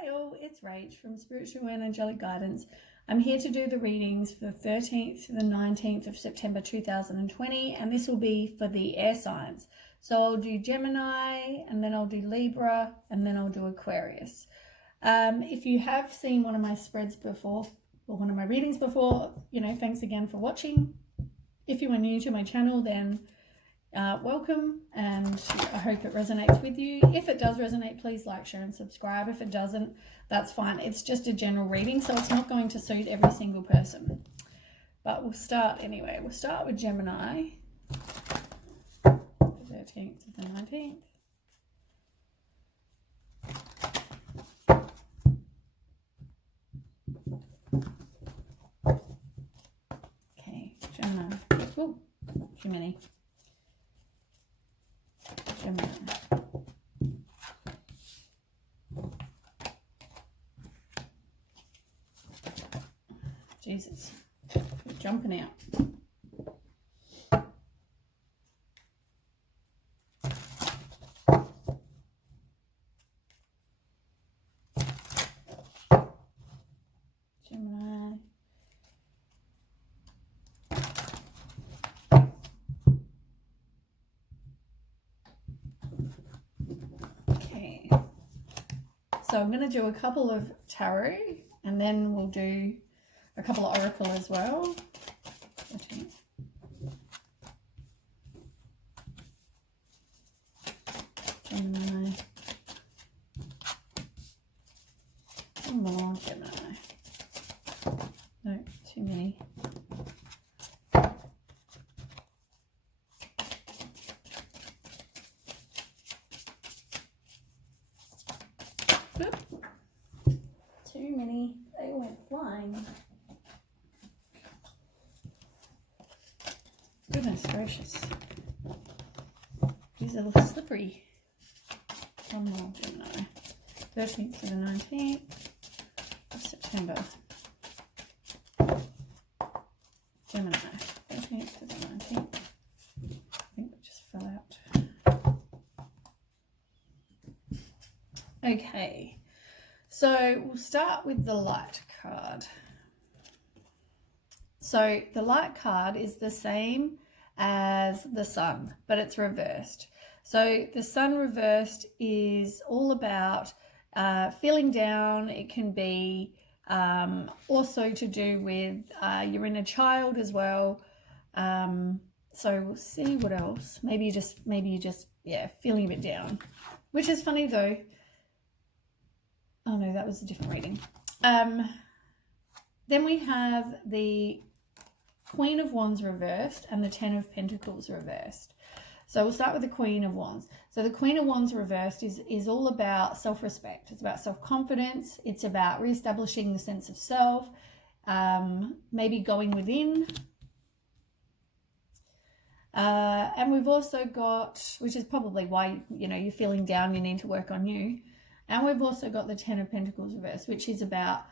Hi all, it's Rach from Spiritual and Angelic Guidance. I'm here to do the readings for the 13th to the 19th of September 2020, and this will be for the air signs. So I'll do Gemini, and then I'll do Libra, and then I'll do Aquarius. If you have seen one of my spreads before, or one of my readings before, thanks again for watching. If you are new to my channel, then welcome, and I hope it resonates with you. If it does resonate, please like, share and subscribe. If it doesn't, that's fine. It's just a general reading, so it's not going to suit every single person, but we'll start anyway. We'll start with Gemini, the 13th to the 19th. Okay, Gemini. Oh, Gemini. Gemini. Jesus, we're jumping out. Gemini. Okay, so I'm going to do a couple of tarot, and then we'll do a couple of oracle as well. Okay. Gemini. One more Gemini. No, too many. Oop. Too many. They went flying. Goodness gracious. These are a little slippery. One more Gemini. 13th to the 19th of September. Gemini. 13th to the 19th. I think it just fell out. Okay. So we'll start with the light card. So the light card is the same as the sun, but it's reversed. So the sun reversed is all about feeling down. It can be also to do with your inner child as well. So we'll see what else. Maybe you just feeling a bit down, which is funny though. Oh no, that was a different reading. Then we have the Queen of Wands reversed and the Ten of Pentacles reversed. So we'll start with the Queen of Wands. So the Queen of Wands reversed is all about self-respect. It's about self-confidence. It's about reestablishing the sense of self, maybe going within. And we've also got, which is probably why, you're feeling down, you need to work on you. And we've also got the Ten of Pentacles reversed, which is about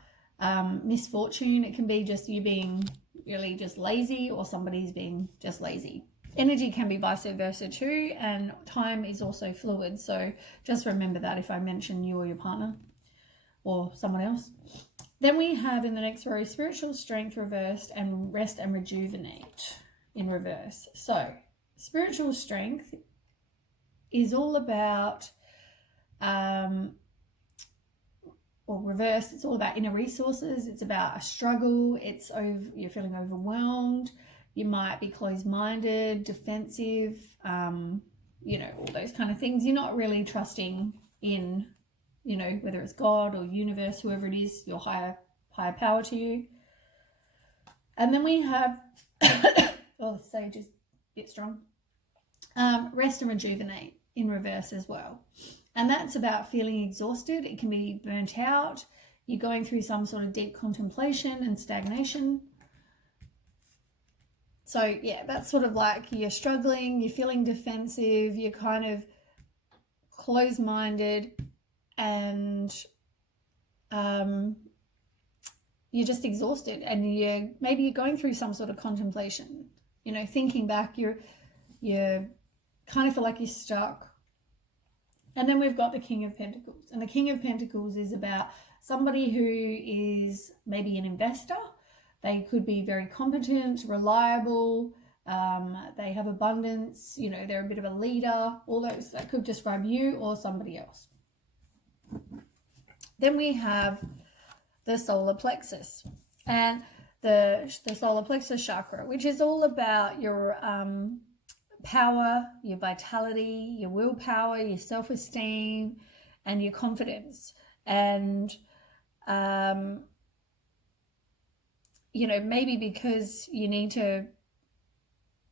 misfortune. It can be just you being really just lazy, or somebody's being just lazy. Energy can be vice versa too, and time is also fluid. So just remember that if I mention you or your partner or someone else. Then we have in the next row spiritual strength reversed and rest and rejuvenate in reverse. So spiritual strength is all about or reversed, it's all about inner resources. It's about a struggle. You're feeling overwhelmed. You might be closed-minded, defensive, all those kind of things. You're not really trusting in, whether it's God or universe, whoever it is, your higher power to you. And then we have, the Sage is a bit strong. Rest and rejuvenate in reverse as well. And that's about feeling exhausted. It can be burnt out. You're going through some sort of deep contemplation and stagnation. So yeah, that's sort of like you're struggling, you're feeling defensive, you're kind of closed-minded, and you're just exhausted, and maybe you're going through some sort of contemplation. Thinking back, you're kind of feel like you're stuck. And then we've got the King of Pentacles. And the King of Pentacles is about somebody who is maybe an investor. They could be very competent, reliable. They have abundance. You know, they're a bit of a leader. All those, that could describe you or somebody else. Then we have the solar plexus. And the solar plexus chakra, which is all about your power, your vitality, your willpower, your self-esteem, and your confidence. And you know, maybe because you need to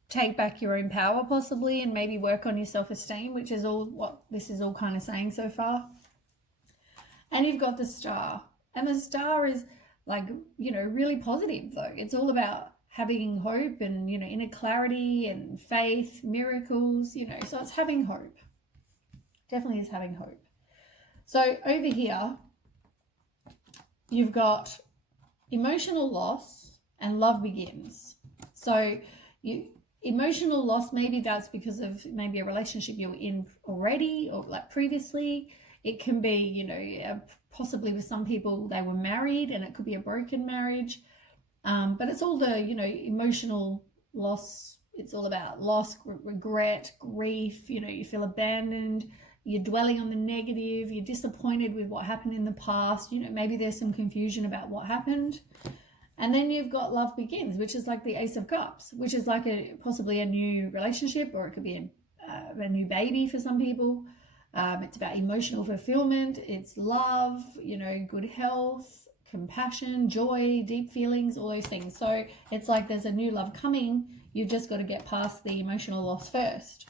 take back your own power possibly, and maybe work on your self-esteem, which is all what this is all kind of saying so far. And you've got the star, and the star is like, you know, really positive though. It's all about having hope and, you know, inner clarity and faith, miracles, you know, so it's having hope. Definitely is having hope. So over here, you've got emotional loss and love begins. So emotional loss, maybe that's because of maybe a relationship you were in already or like previously. It can be, you know, possibly with some people they were married and it could be a broken marriage. But it's all the, you know, emotional loss. It's all about loss, regret, grief. You know, you feel abandoned. You're dwelling on the negative. You're disappointed with what happened in the past. You know, maybe there's some confusion about what happened. And then you've got love begins, which is like the Ace of Cups, which is like possibly a new relationship, or it could be a new baby for some people. It's about emotional fulfillment. It's love, you know, good health, compassion, joy, deep feelings, all those things. So it's like there's a new love coming. You've just got to get past the emotional loss first.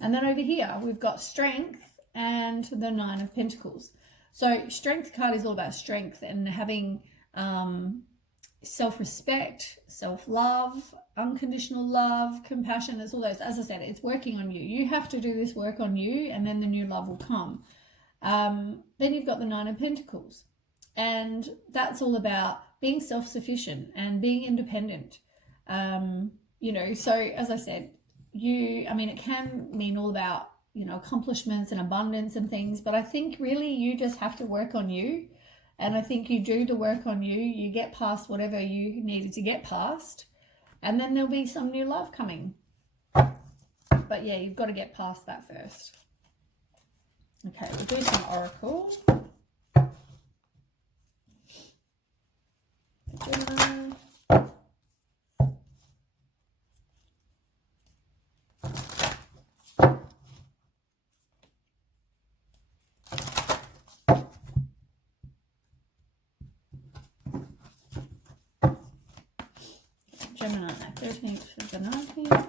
And then over here, we've got strength and the Nine of Pentacles. So strength card is all about strength and having self-respect, self-love, unconditional love, compassion. It's all those. As I said, it's working on you. You have to do this work on you, and then the new love will come. Then you've got the Nine of Pentacles, and that's all about being self-sufficient and being independent. You know, so as I said, it can mean all about, you know, accomplishments and abundance and things, but I think really you just have to work on you. And I think you do the work on you, you get past whatever you needed to get past, and then there'll be some new love coming. But yeah, you've got to get past that first. Okay, we'll do some oracle. Gemini. Gemini, 13th to the 19th.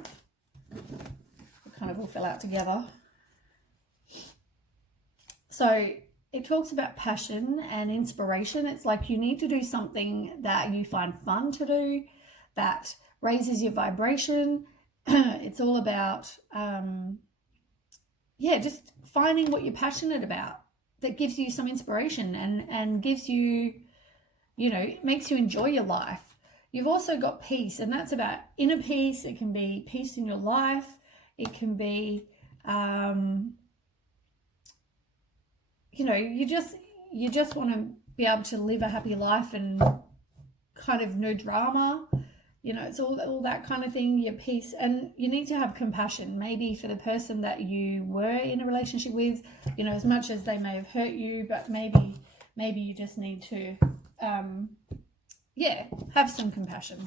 They kind of all fell out together. So it talks about passion and inspiration. It's like you need to do something that you find fun to do, that raises your vibration. It's all about, just finding what you're passionate about that gives you some inspiration and gives you, you know, makes you enjoy your life. You've also got peace, and that's about inner peace. It can be peace in your life. It can be, you know, you just want to be able to live a happy life and kind of no drama. You know, it's all that kind of thing, your peace. And you need to have compassion, maybe for the person that you were in a relationship with, you know, as much as they may have hurt you, but maybe you just need to, have some compassion.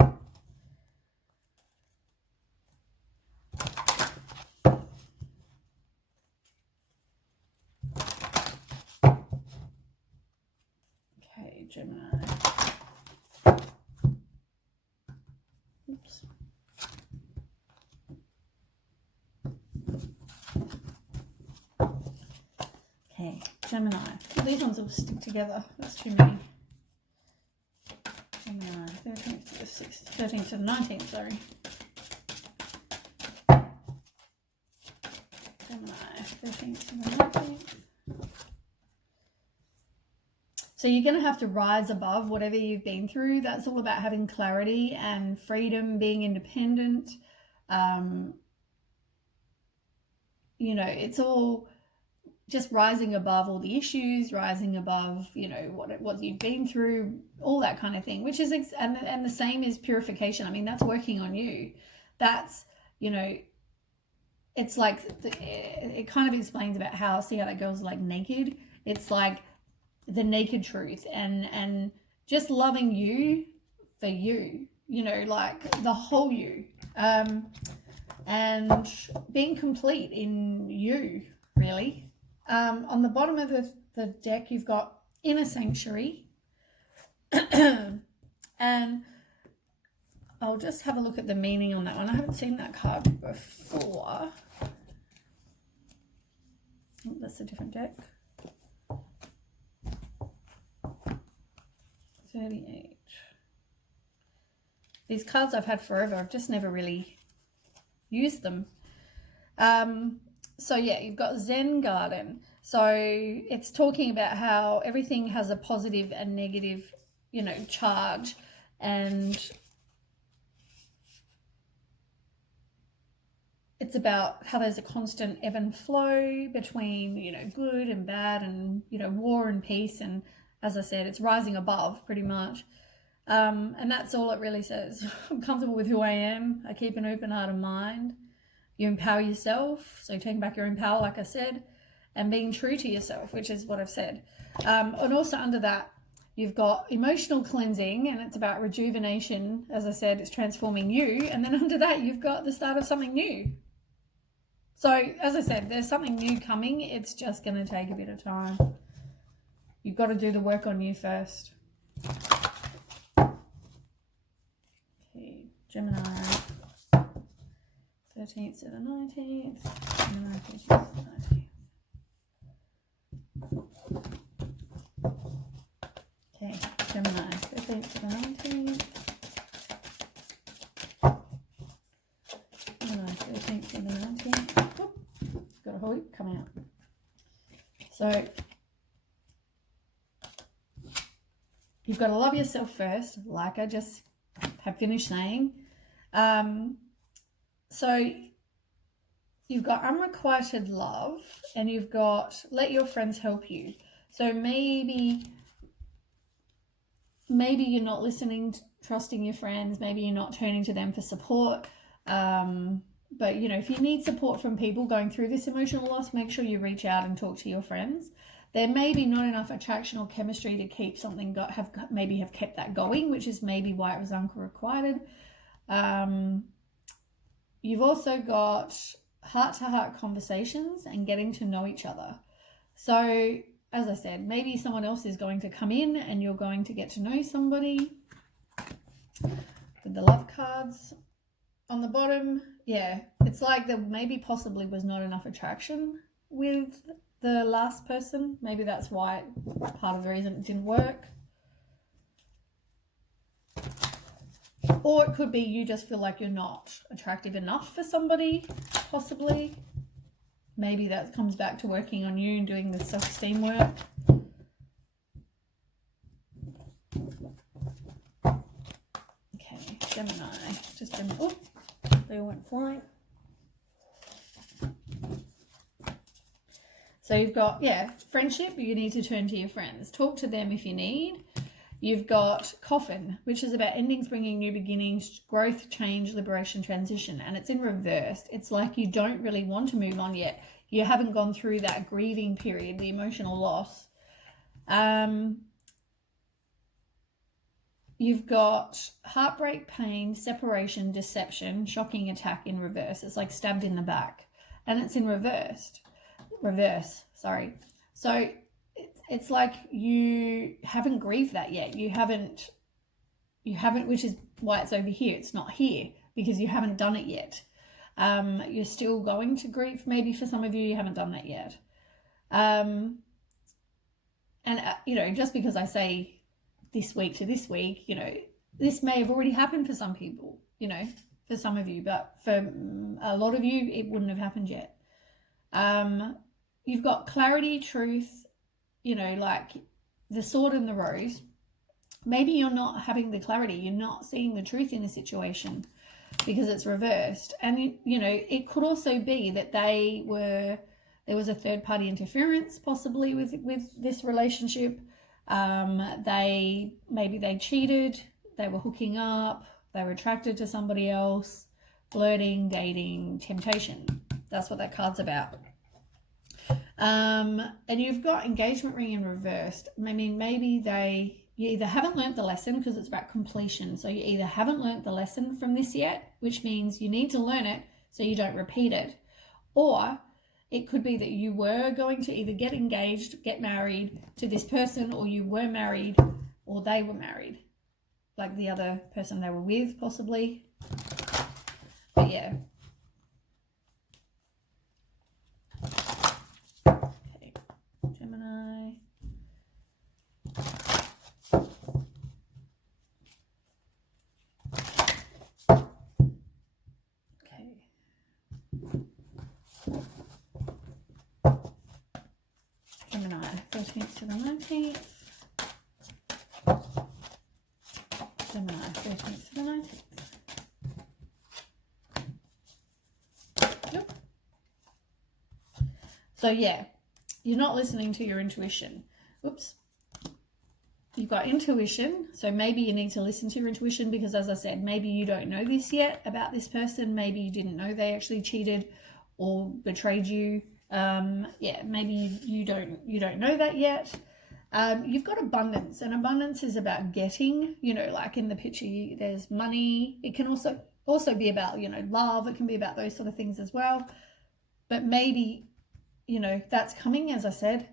Okay, Gemini. Oops. Okay, Gemini. These ones will stick together. That's too many. Gemini, 13th to the 13th to the 19th, sorry. Gemini, 13th to the 19th. So you're going to have to rise above whatever you've been through. That's all about having clarity and freedom, being independent. you know, it's all just rising above all the issues, rising above, you know, what you've been through, all that kind of thing, which is, and the same is purification. I mean, that's working on you. That's, you know, it's like, it kind of explains about how, see how that goes like naked. It's like the naked truth, and just loving you for you, you know, like the whole you, and being complete in you, really. On the bottom of the deck, you've got inner sanctuary. And I'll just have a look at the meaning on that one. I haven't seen that card before. Oh, that's a different deck. 38. These cards I've had forever. I've just never really used them. So yeah, you've got Zen Garden. So it's talking about how everything has a positive and negative, you know, charge, and it's about how there's a constant ebb and flow between, you know, good and bad, and, you know, war and peace. And as I said, it's rising above pretty much. And that's all it really says. I'm comfortable with who I am. I keep an open heart and mind. You empower yourself, so taking back your own power, like I said, and being true to yourself, which is what I've said. And also under that, you've got emotional cleansing, and it's about rejuvenation. As I said, it's transforming you. And then under that, you've got the start of something new. So as I said, there's something new coming. It's just going to take a bit of time. You've got to do the work on you first. Okay, Gemini. 13th to the 19th. Gemini, 13th to the 19th. Okay, Gemini, 13th to the 19th. Gemini, 13th to the 19th. Oh, got a holy come out. So you've got to love yourself first, like I just have finished saying. So you've got unrequited love, and you've got let your friends help you. So maybe you're not listening, trusting your friends. Maybe you're not turning to them for support. But, you know, if you need support from people going through this emotional loss, make sure you reach out and talk to your friends. There may be not enough attraction or chemistry to keep something, have kept that going, which is maybe why it was unrequited. You've also got heart-to-heart conversations and getting to know each other. So, as I said, maybe someone else is going to come in and you're going to get to know somebody. With the love cards on the bottom, yeah, it's like there maybe possibly was not enough attraction with the last person. Maybe that's why, part of the reason it didn't work. Or it could be you just feel like you're not attractive enough for somebody, possibly. Maybe that comes back to working on you and doing the self-esteem work. Okay, Gemini. Just Gemini. Oh, they all went flying. So you've got, yeah, friendship. You need to turn to your friends. Talk to them if you need. You've got Coffin, which is about endings, bringing new beginnings, growth, change, liberation, transition. And it's in reverse. It's like you don't really want to move on yet. You haven't gone through that grieving period, the emotional loss. You've got heartbreak, pain, separation, deception, shocking attack in reverse. It's like stabbed in the back. And it's in reverse, sorry. So it's like you haven't grieved that yet. You haven't, which is why it's over here. It's not here because you haven't done it yet. You're still going to grieve. Maybe for some of you, you haven't done that yet. And, you know, just because I say this week to this week, you know, this may have already happened for some people, you know, for some of you, but for a lot of you, it wouldn't have happened yet. You've got clarity, truth, you know, like the sword and the rose. Maybe you're not having the clarity. You're not seeing the truth in the situation. because it's reversed. And, you know, it could also be that there was a third party interference possibly with this relationship. Maybe they cheated, they were hooking up, they were attracted to somebody else, flirting, dating, temptation. That's what that card's about. And you've got engagement ring in reversed. I mean, maybe you either haven't learnt the lesson, because it's about completion. So you either haven't learnt the lesson from this yet, which means you need to learn it so you don't repeat it. Or it could be that you were going to either get engaged, get married to this person, or you were married, or they were married. Like the other person they were with, possibly. But yeah. Okay, Gemini. Gemini, 13th to the 19th. Gemini, 13th to the 19th. Yep. So yeah, you're not listening to your intuition. Oops. You've got intuition, so maybe you need to listen to your intuition, because as I said, maybe you don't know this yet about this person. Maybe you didn't know they actually cheated or betrayed you. Yeah, maybe you don't know that yet. You've got abundance, and abundance is about getting, you know, like in the picture, there's money. It can also be about, you know, love. It can be about those sort of things as well. But maybe, you know, that's coming, as I said.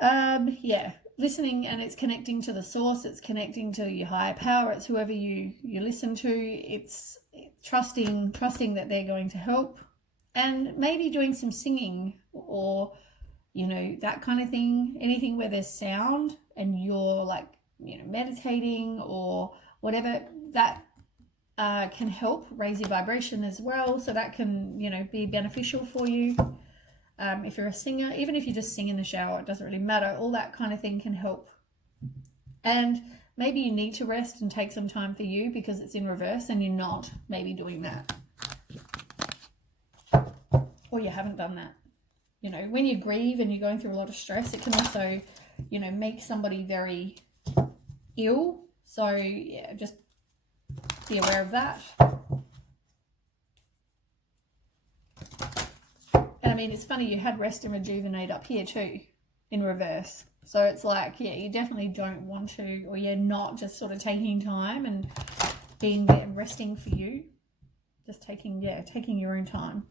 Yeah, listening, and it's connecting to the source. It's connecting to your higher power. It's whoever you listen to. It's trusting that they're going to help. And maybe doing some singing, or, you know, that kind of thing. Anything where there's sound and you're like, you know, meditating or whatever, that can help raise your vibration as well. So that can, you know, be beneficial for you. If you're a singer, even if you just sing in the shower, it doesn't really matter. All that kind of thing can help. And maybe you need to rest and take some time for you, because it's in reverse and you're not maybe doing that. Or you haven't done that. You know, when you grieve and you're going through a lot of stress, it can also, you know, make somebody very ill. So yeah, just be aware of that. And I mean, it's funny, you had rest and rejuvenate up here too, in reverse. So it's like, yeah, you definitely don't want to, or you're not just sort of taking time and being there and resting for you. Just taking your own time.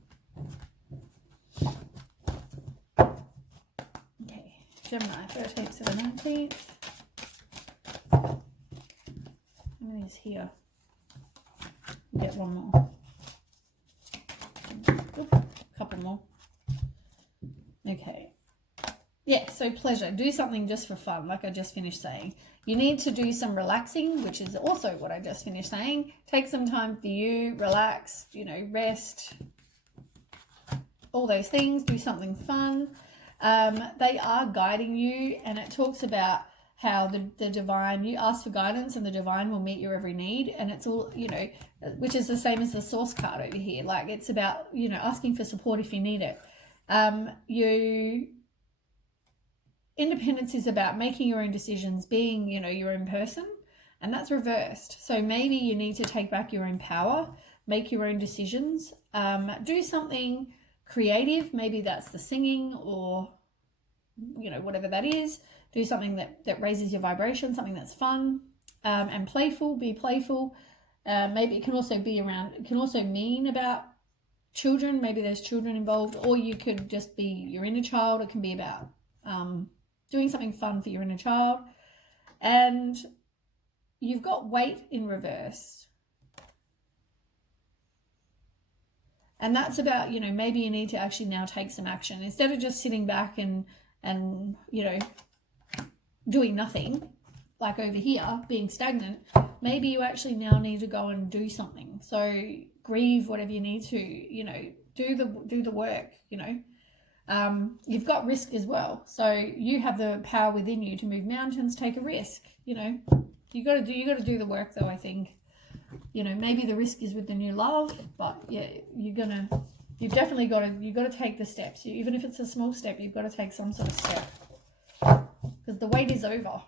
Okay, Gemini, 13th to the 19th. How many is here? We'll get one more. Oop, a couple more. Okay. Yeah, so pleasure. Do something just for fun, like I just finished saying. You need to do some relaxing, which is also what I just finished saying. Take some time for you, relax, you know, rest, all those things. Do something fun. They are guiding you, and it talks about how the divine, you ask for guidance and the divine will meet your every need. And it's all, you know, which is the same as the source card over here. Like, it's about, you know, asking for support if you need it. Independence is about making your own decisions, being, you know, your own person, and that's reversed. So maybe you need to take back your own power, make your own decisions, do something creative. Maybe that's the singing, or, you know, whatever that is. Do something that raises your vibration, something that's fun, and playful. Be playful. Maybe it can also be around, it can also mean about children. Maybe there's children involved, or you could just be your inner child. It can be about doing something fun for your inner child. And you've got weight in reverse. And that's about, you know, maybe you need to actually now take some action. Instead of just sitting back and you know, doing nothing, like over here, being stagnant, maybe you actually now need to go and do something. So grieve whatever you need to, you know, do the work, you know. You've got risk as well. So you have the power within you to move mountains, take a risk, you know. You got to do the work though, I think. You know, maybe the risk is with the new love, but yeah, you've definitely got to take the steps. Even if it's a small step, you've got to take some sort of step, because the wait is over.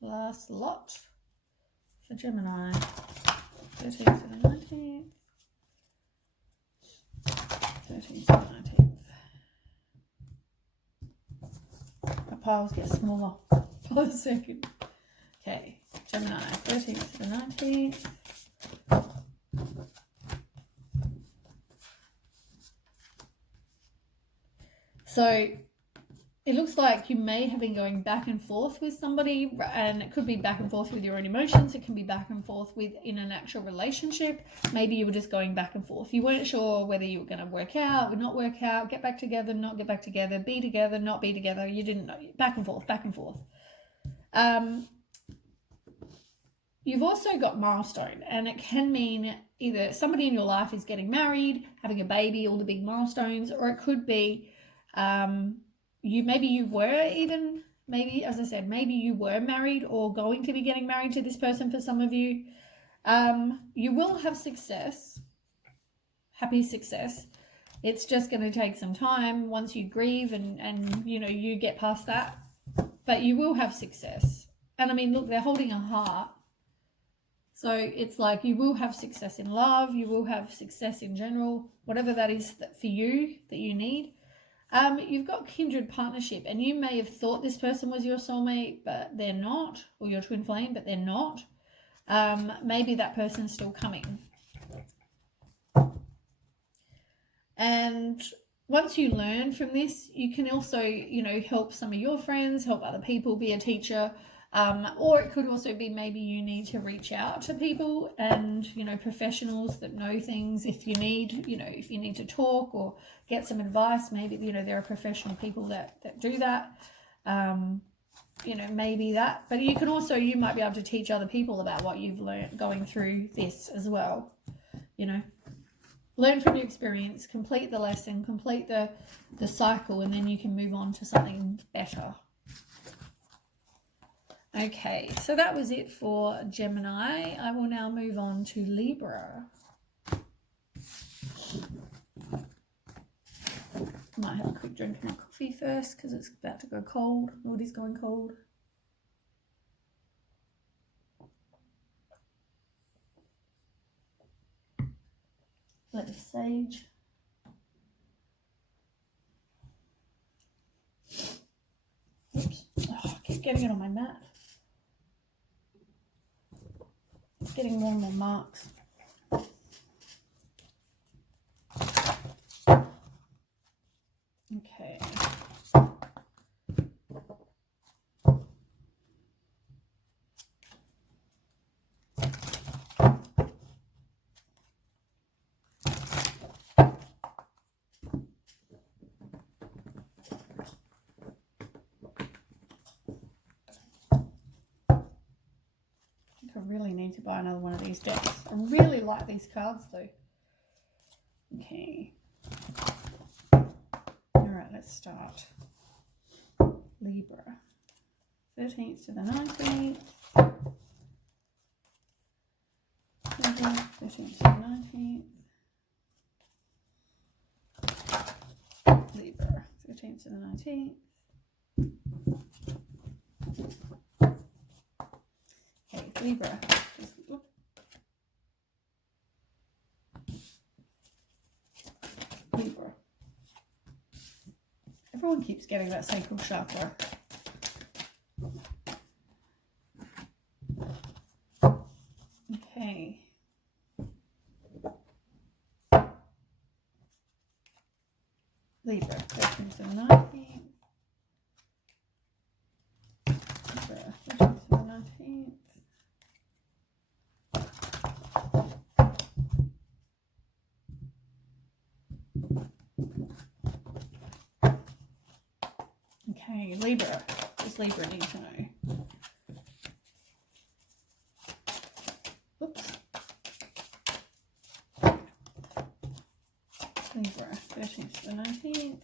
Last lot for Gemini, 13th to the 19th, 13th to the 19th. The piles get smaller by the second. Okay, Gemini, 13th to the 19th. So it looks like you may have been going back and forth with somebody, and it could be back and forth with your own emotions. It can be back and forth in an actual relationship. Maybe you were just going back and forth. You weren't sure whether you were going to work out or not work out, get back together, not get back together, be together, not be together. You didn't know. Back and forth, back and forth. You've also got milestone, and it can mean either somebody in your life is getting married, having a baby, all the big milestones, or it could be maybe you were even, maybe, as I said, maybe you were married or going to be getting married to this person for some of you. You will have success, happy success. It's just going to take some time once you grieve and you know, you get past that. But you will have success. And I mean, look, they're holding a heart. So it's like you will have success in love. You will have success in general, whatever that is for you that you need. You've got kindred partnership, and you may have thought this person was your soulmate, but they're not, or your twin flame, but they're not. Maybe that person's still coming. And once you learn from this, you can also, you know, help some of your friends, help other people, be a teacher. Or it could also be maybe you need to reach out to people and, you know, professionals that know things. If you need to talk or get some advice, maybe, you know, there are professional people that do that. You know, maybe that. But you might be able to teach other people about what you've learned going through this as well. You know, learn from your experience, complete the lesson, complete the cycle, and then you can move on to something better. Okay, so that was it for Gemini. I will now move on to Libra. Might have a quick drink of my coffee first because it's about to go cold. It is going cold. Let the sage. Oops. Oh, I keep getting it on my mat. It's getting more and more marks. Okay. I really need to buy another one of these decks. I really like these cards though. Okay. Alright, let's start. Libra. 13th to the 19th. Libra, 13th to the 19th. Libra, 13th to the 19th. Libra. Libra. Everyone keeps getting that sacral chakra. Okay. Libra, 13th to the 19th. Libra, 13th to the 19th. Okay, Libra. Does Libra need to know? Oops. Libra, 13th to the 19th.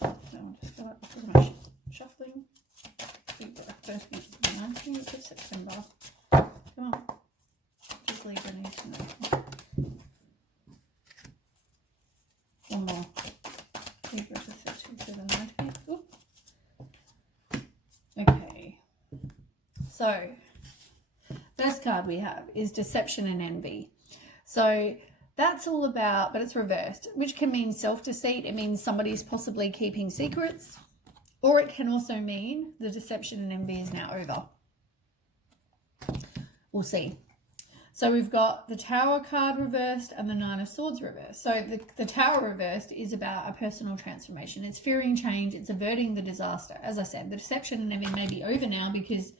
So I'll just fill up pretty much shuffling. Libra, 13th to the 19th of September. Come on. What does Libra need to know? One more. Libra, the 13th to the 19th. Oop. Okay. So, first card we have is Deception and Envy. So, that's all about, but it's reversed, which can mean self-deceit. It means somebody's possibly keeping secrets, or it can also mean the deception and envy is now over. We'll see. So we've got the Tower card reversed and the Nine of Swords reversed. So the Tower reversed is about a personal transformation. It's fearing change. It's averting the disaster. As I said, the deception and envy may be over now because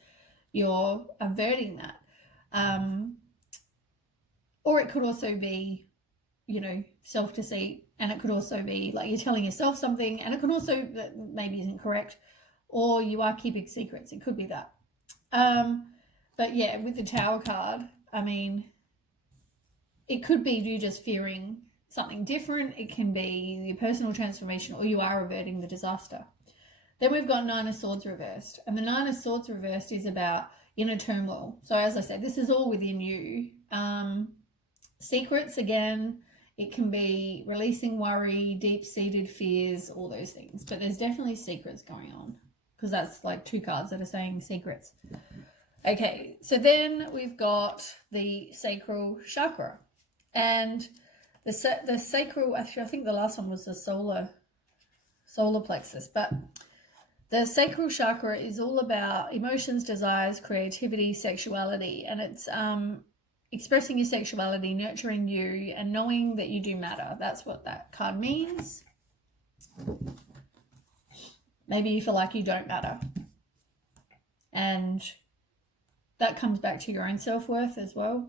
you're averting that. Or it could also be, you know, self-deceit, and it could also be like you're telling yourself something, and it could also, that maybe isn't correct, or you are keeping secrets. It could be that. But yeah, with the Tower card, I mean, it could be you just fearing something different. It can be your personal transformation, or you are averting the disaster. Then we've got Nine of Swords reversed, and the Nine of Swords reversed is about inner turmoil. So as I said, this is all within you. Secrets, again, it can be releasing worry, deep-seated fears, all those things. But there's definitely secrets going on, because that's like two cards that are saying secrets. Okay, so then we've got the sacral chakra. And the sacral, actually, I think the last one was the solar plexus. But the sacral chakra is all about emotions, desires, creativity, sexuality. And it's expressing your sexuality, nurturing you, and knowing that you do matter. That's what that card means. Maybe you feel like you don't matter. And that comes back to your own self-worth as well.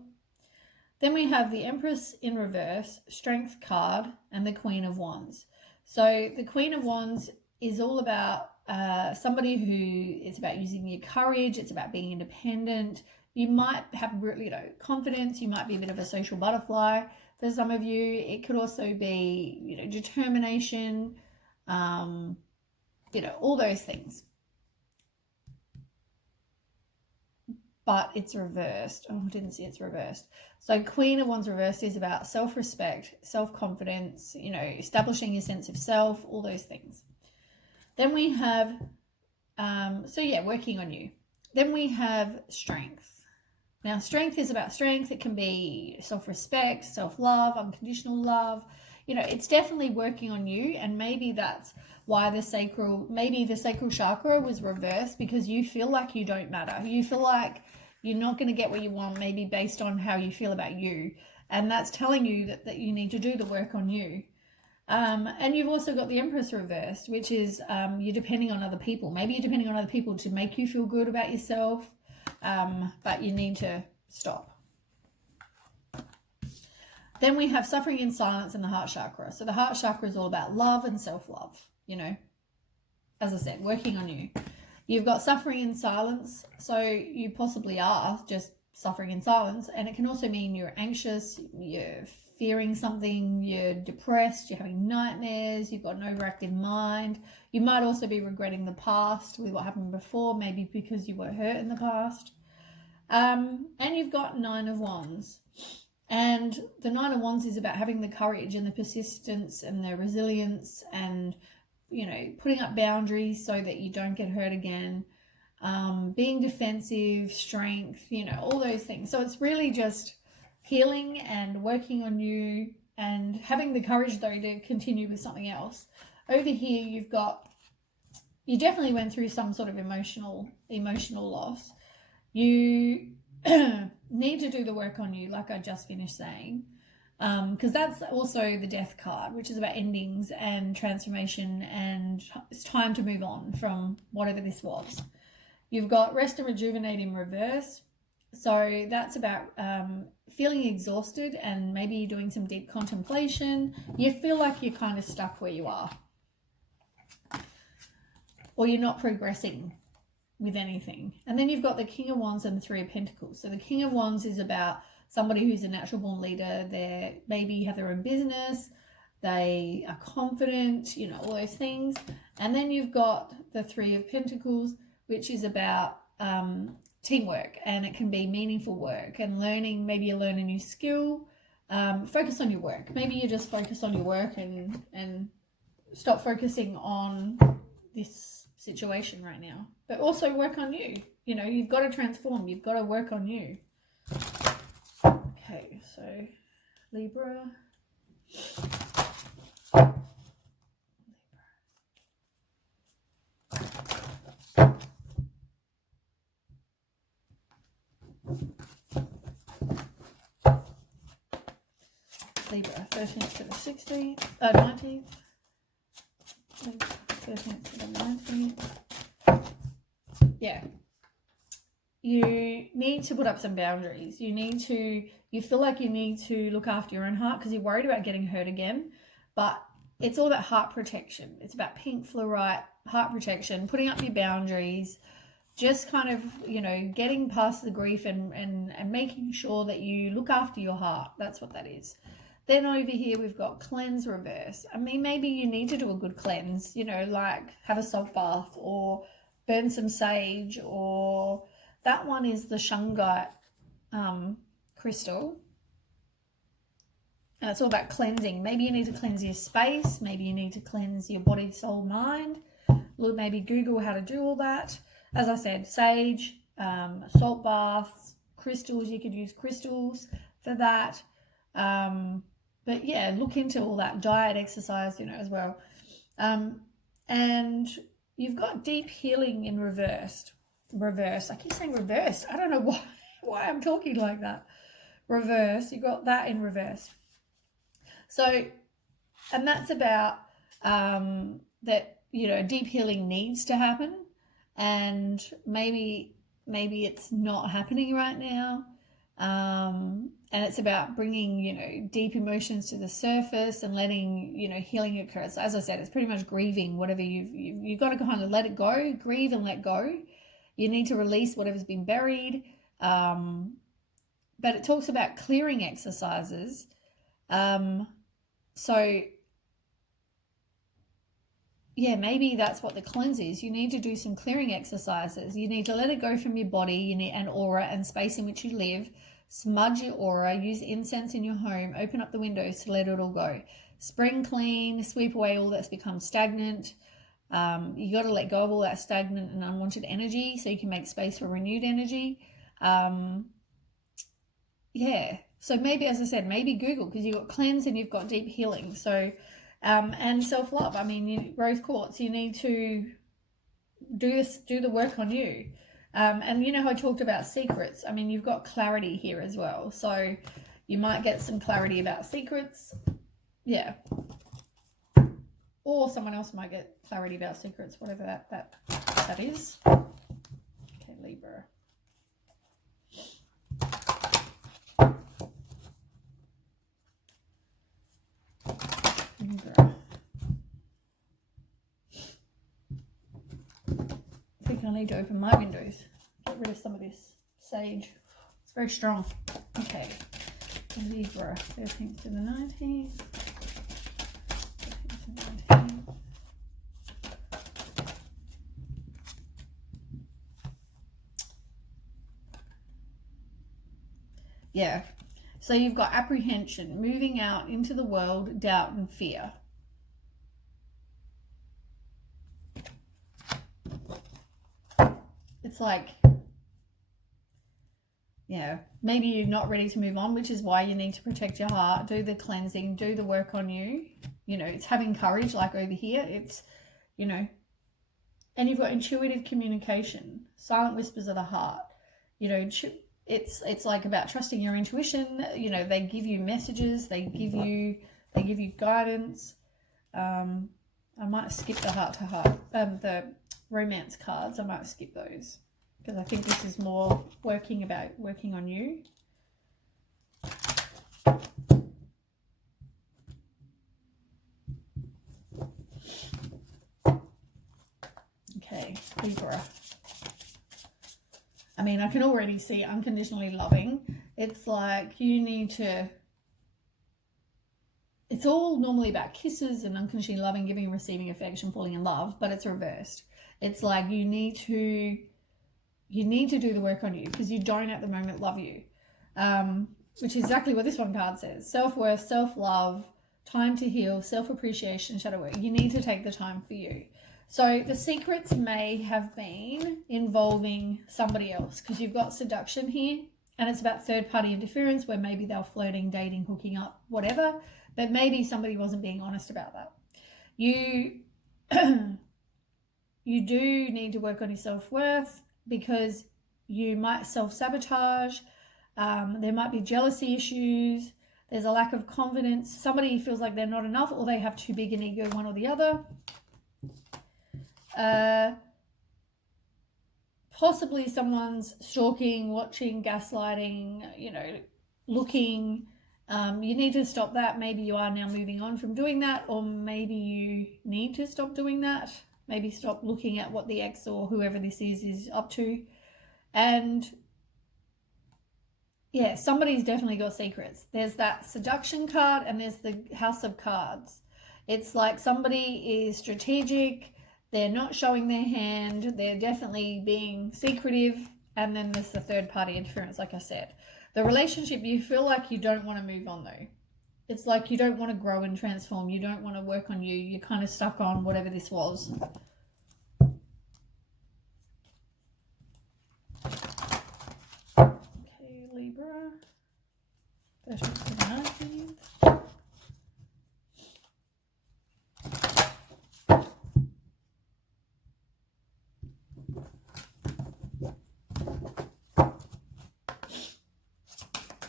Then we have the Empress in reverse, Strength card, and the Queen of Wands. So the Queen of Wands is all about somebody who, it's about using your courage. It's about being independent. You might have, you know, confidence. You might be a bit of a social butterfly for some of you. It could also be, you know, determination, you know, all those things. But it's reversed. Oh, I didn't see it's reversed. So Queen of Wands reversed is about self-respect, self-confidence, you know, establishing your sense of self, all those things. Then we have, so yeah, working on you. Then we have Strength. Now, strength is about strength. It can be self-respect, self-love, unconditional love. You know, it's definitely working on you, and maybe that's why the sacral chakra was reversed, because you feel like you don't matter. You feel like you're not going to get what you want, maybe based on how you feel about you. And that's telling you that you need to do the work on you. And you've also got the Empress reversed, which is you're depending on other people. Maybe you're depending on other people to make you feel good about yourself. But you need to stop. Then we have Suffering in Silence and the Heart chakra. So the Heart chakra is all about love and self-love, you know, as I said, working on you. You've got Suffering in Silence. So you possibly are just suffering in silence. And it can also mean you're anxious, you're fearing something, you're depressed, you're having nightmares, you've got an overactive mind. You might also be regretting the past with what happened before, maybe because you were hurt in the past. And you've got Nine of Wands. And the Nine of Wands is about having the courage and the persistence and the resilience and, you know, putting up boundaries so that you don't get hurt again. Being defensive, strength, you know, all those things. So it's really just healing and working on you and having the courage, though, to continue with something else. Over here, you definitely went through some sort of emotional loss. You need to do the work on you, like I just finished saying, because that's also the Death card, which is about endings and transformation, and it's time to move on from whatever this was. You've got Rest and Rejuvenate in reverse. So that's about feeling exhausted and maybe doing some deep contemplation. You feel like you're kind of stuck where you are, or you're not progressing with anything. And then you've got the King of Wands and the Three of Pentacles. So the King of Wands is about somebody who's a natural born leader. They maybe have their own business. they are confident, you know, all those things. And then you've got the Three of Pentacles, which is about teamwork, and it can be meaningful work and learning. Maybe you learn a new skill. Focus on your work. Maybe you just focus on your work and stop focusing on this situation right now. But also work on you. You know, you've got to transform. You've got to work on you. Okay, so Libra. Libra, 13th to the 16th, 19th. 13th to the 19th. Yeah. You need to put up some boundaries. You feel like you need to look after your own heart because you're worried about getting hurt again. But it's all about heart protection. It's about pink fluorite, heart protection, putting up your boundaries, just kind of, you know, getting past the grief and making sure that you look after your heart. That's what that is. Then over here, we've got cleanse reverse. I mean, maybe you need to do a good cleanse, you know, like have a salt bath or burn some sage, or that one is the shungite crystal. And it's all about cleansing. Maybe you need to cleanse your space. Maybe you need to cleanse your body, soul, mind. Maybe Google how to do all that. As I said, sage, salt baths, crystals. You could use crystals for that. But yeah, look into all that, diet, exercise, you know, as well. And you've got deep healing in reversed. Reverse. I keep saying reversed. I don't know why I'm talking like that. Reverse. You got that in reverse. So, and that's about that, you know, deep healing needs to happen, and maybe it's not happening right now. And it's about bringing, you know, deep emotions to the surface and letting, you know, healing occur. So as I said, it's pretty much grieving whatever you've got to kind of let it go, grieve and let go. You need to release whatever's been buried. But it talks about clearing exercises. So yeah, maybe that's what the cleanse is. You need to do some clearing exercises. You need to let it go from your body. You need an aura and space in which you live. Smudge your aura. Use incense in your home. Open up the windows to let it all go. Spring clean. Sweep away all that's become stagnant. You got to let go of all that stagnant and unwanted energy so you can make space for renewed energy. Yeah. So maybe, as I said, maybe Google, because you've got cleanse and you've got deep healing. So, and self-love. I mean, rose quartz, you need to do the work on you. And you know how I talked about secrets. I mean, you've got clarity here as well. So you might get some clarity about secrets. Yeah. Or someone else might get clarity about secrets, whatever that is. Okay, Libra. Libra. I think I need to open my windows. Get rid of some of this sage. It's very strong. Okay. Libra, 13th to the 19th. 13th to the 19th. Yeah. So you've got apprehension, moving out into the world, doubt and fear. It's like, yeah, maybe you're not ready to move on, which is why you need to protect your heart, do the cleansing, do the work on you. You know, it's having courage, like over here. It's, you know, and you've got intuitive communication, silent whispers of the heart. You know, it's like about trusting your intuition. You know, they give you messages, they give you guidance. I might skip the heart to heart, the romance cards. I might skip those because I think this is more working on you. Okay, Libra. I mean, I can already see unconditionally loving. It's like you need to, it's all normally about kisses and unconditionally loving, giving and receiving affection, falling in love, but it's reversed. It's like you need to do the work on you because you don't at the moment love you, which is exactly what this one card says. Self-worth, self-love, time to heal, self-appreciation, shadow work. You need to take the time for you. So the secrets may have been involving somebody else because you've got seduction here, and it's about third-party interference where maybe they're flirting, dating, hooking up, whatever, but maybe somebody wasn't being honest about that. You you do need to work on your self-worth because you might self-sabotage. There might be jealousy issues. There's a lack of confidence. Somebody feels like they're not enough or they have too big an ego, one or the other. Possibly someone's stalking, watching, gaslighting, looking. You need to stop that. Maybe you are now moving on from doing that, or maybe you need to stop doing that. Maybe stop looking at what the ex or whoever this is up to. And yeah, somebody's definitely got secrets. There's that seduction card and there's the House of Cards. It's like somebody is strategic. They're not showing their hand. They're definitely being secretive. And then there's the third party interference, like I said. The relationship, you feel like you don't want to move on though. It's like you don't want to grow and transform. You don't want to work on you. You're kind of stuck on whatever this was. Okay, Libra. 13th to the 19th.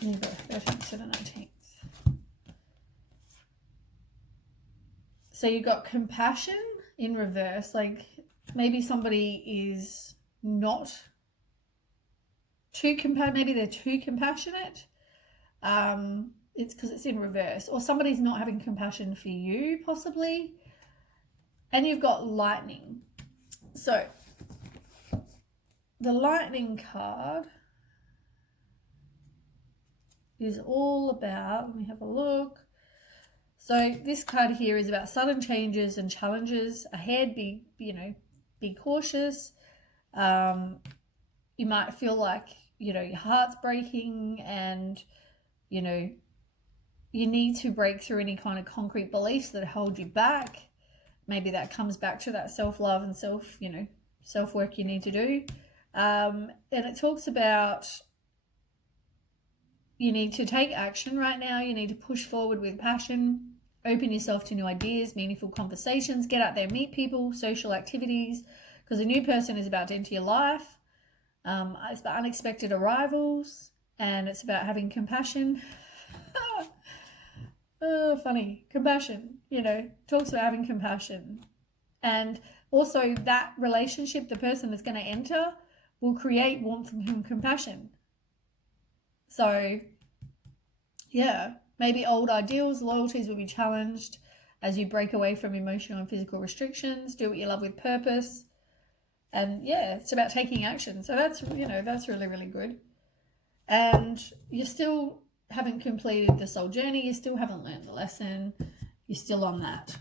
Libra, 13th to the 19th. So you got compassion in reverse, like maybe somebody is not too maybe they're too compassionate. It's because it's in reverse, or somebody's not having compassion for you possibly. And you've got lightning. So the lightning card is all about, let me have a look. So this card here is about sudden changes and challenges ahead. Be cautious. You might feel like, your heart's breaking and, you need to break through any kind of concrete beliefs that hold you back. Maybe that comes back to that self-love and self-work you need to do. And it talks about you need to take action right now. You need to push forward with passion, open yourself to new ideas, meaningful conversations, get out there, meet people, social activities, because a new person is about to enter your life. It's about unexpected arrivals, and it's about having compassion. Oh, funny. Compassion, talks about having compassion. And also that relationship, the person that's going to enter, will create warmth and compassion. So, yeah, maybe old ideals, loyalties will be challenged as you break away from emotional and physical restrictions, do what you love with purpose. And yeah, it's about taking action. So that's really, really good. And you still haven't completed the soul journey. You still haven't learned the lesson. You're still on that.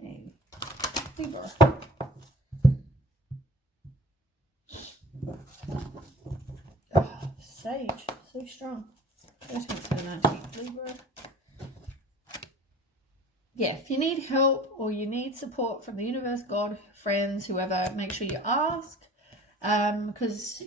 Okay. Libra. Oh, Sage. So strong. 13th to the 19th, Libra. Yeah, if you need help or you need support from the universe, God, friends, whoever, make sure you ask. Because,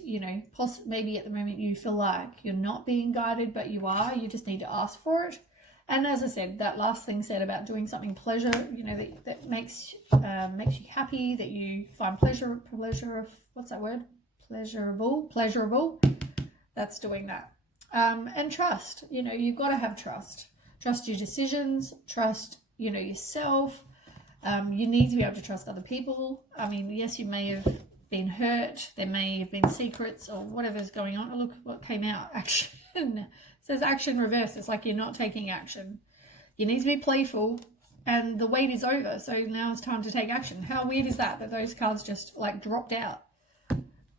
maybe at the moment you feel like you're not being guided, but you are. You just need to ask for it. And as I said, that last thing said about doing something pleasure, that makes you happy, that you find pleasure, what's that word? Pleasurable. That's doing that. And trust, you've got to have trust. Trust your decisions, trust, yourself. You need to be able to trust other people. I mean, yes, you may have been hurt. There may have been secrets or whatever's going on. Oh, look what came out. Action. It says action reverse. It's like you're not taking action. You need to be playful and the wait is over. So now it's time to take action. How weird is that those cards just like dropped out?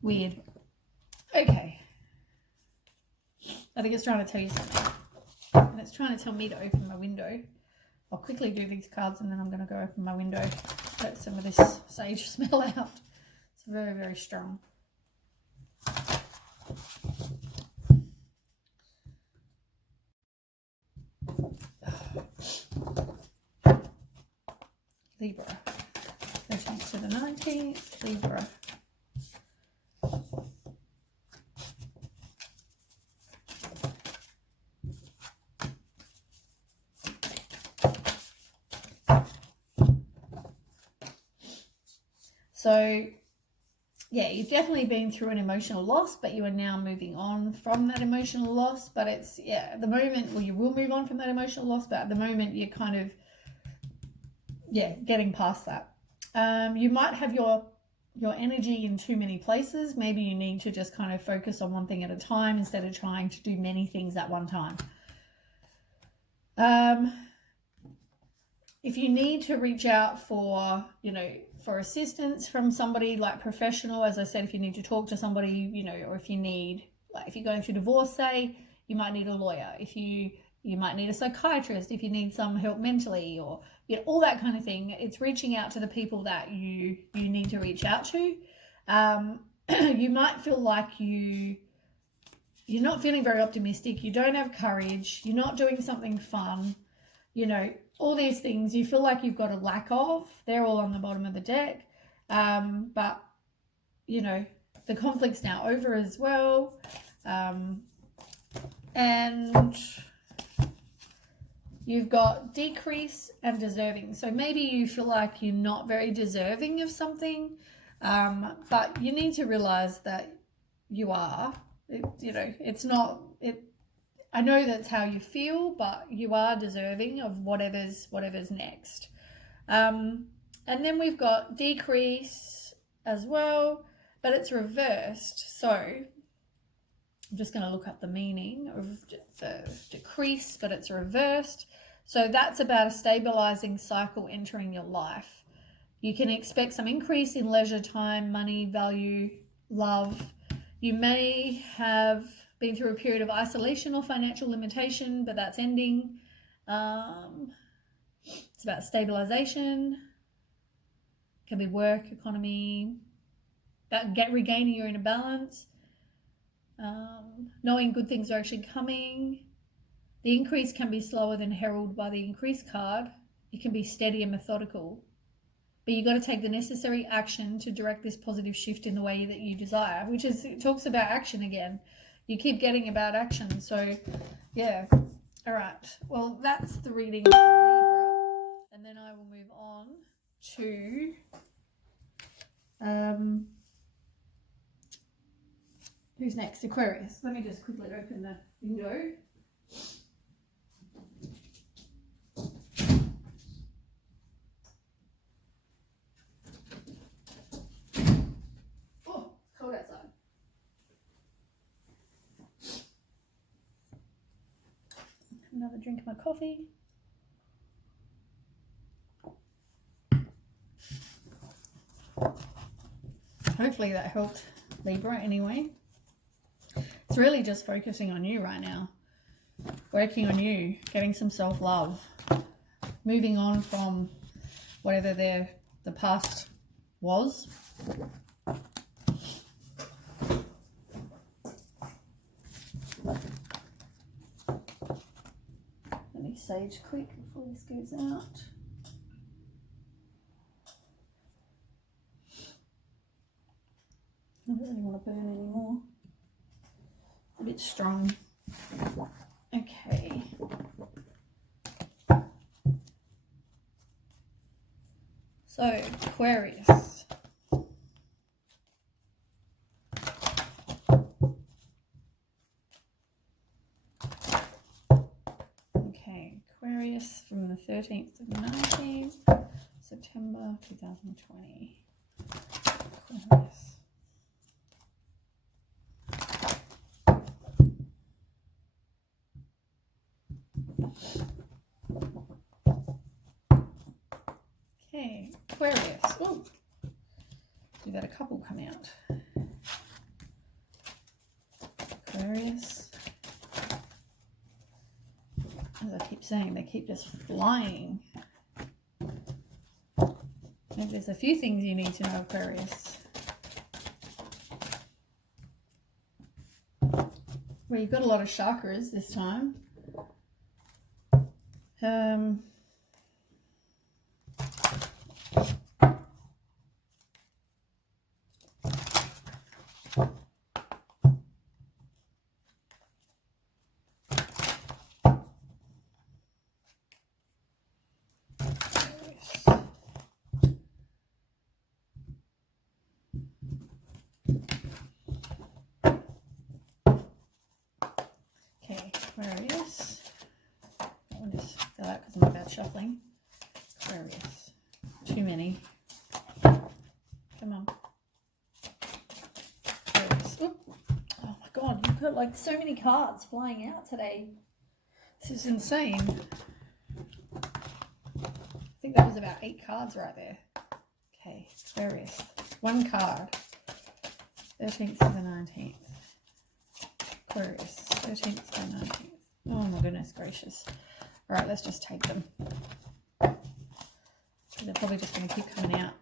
Weird. Okay. I think it's trying to tell you something. And it's trying to tell me to open my window. I'll quickly do these cards and then I'm going to go open my window. Let some of this sage smell out. It's very, very strong. Libra. 13th to the 19th. Libra. So, yeah, you've definitely been through an emotional loss, but you are now moving on from that emotional loss. But it's, yeah, at the moment, well, you will move on from that emotional loss, but at the moment, you're kind of, yeah, getting past that. You might have your energy in too many places. Maybe you need to just kind of focus on one thing at a time instead of trying to do many things at one time. If you need to reach out for, for assistance from somebody like professional, as I said, if you need to talk to somebody, or if you need, like if you're going through divorce, say, you might need a lawyer. If you might need a psychiatrist, if you need some help mentally, or all that kind of thing. It's reaching out to the people that you need to reach out to. You might feel like you're not feeling very optimistic. You don't have courage. You're not doing something fun. All these things you feel like you've got a lack of. They're all on the bottom of the deck. But, the conflict's now over as well. And you've got decrease and deserving. So maybe you feel like you're not very deserving of something, but you need to realize that you are. It's not... I know that's how you feel, but you are deserving of whatever's next. And then we've got decrease as well, but it's reversed. So I'm just going to look up the meaning of the decrease, but it's reversed. So that's about a stabilizing cycle entering your life. You can expect some increase in leisure time, money, value, love. You may have been through a period of isolation or financial limitation, but that's ending. It's about stabilization. It can be work, economy, about regaining your inner balance, knowing good things are actually coming. The increase can be slower than heralded by the increase card. It can be steady and methodical. But you've got to take the necessary action to direct this positive shift in the way that you desire, which is, it talks about action again. You keep getting about action. So, yeah. All right. Well, that's the reading for Libra. And then I will move on to who's next? Aquarius. Let me just quickly open the window. Oh, it's cold outside. Another drink of my coffee. Hopefully that helped, Libra, anyway. It's really just focusing on you right now. Working on you, getting some self-love. Moving on from whatever the past was. Let me sage quick before this goes out. I don't really want to burn anymore. A bit strong. Okay. So, Aquarius. Okay, Aquarius from the 13th to the 19th, September 2020. Aquarius. Okay, Aquarius. Oh, we've had a couple come out. Aquarius. As I keep saying, they keep just flying. Maybe there's a few things you need to know, Aquarius. Well, you've got a lot of chakras this time. Aquarius. I'll just fill out because I'm about shuffling. Aquarius. Too many. Come on. Aquarius. Oop. Oh my god, you've got like so many cards flying out today. This is insane. I think that was about 8 cards right there. Okay, Aquarius. 1 card. 13th to the 19th. Aquarius, 13th to the 19th. Oh my goodness gracious. All right, let's just take them. They're probably just going to keep coming out.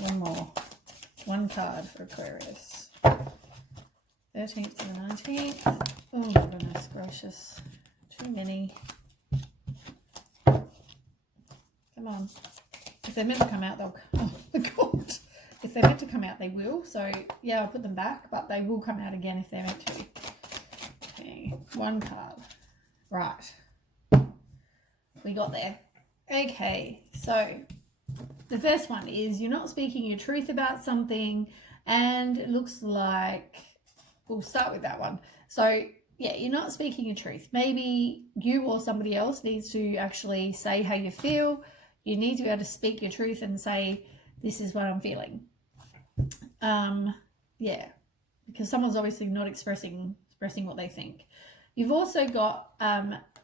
One more. 1 card for Aquarius. 13th to the 19th. Oh my goodness gracious. Too many. Come on. If they're meant to come out, they'll... Oh my god. If they're meant to come out, they will. So, yeah, I'll put them back, but they will come out again if they're meant to. Okay, 1 card. Right. We got there. Okay, so the first one is you're not speaking your truth about something, and it looks like... We'll start with that one. So, yeah, you're not speaking your truth. Maybe you or somebody else needs to actually say how you feel. You need to be able to speak your truth and say, this is what I'm feeling. Yeah, because someone's obviously not expressing what they think. You've also got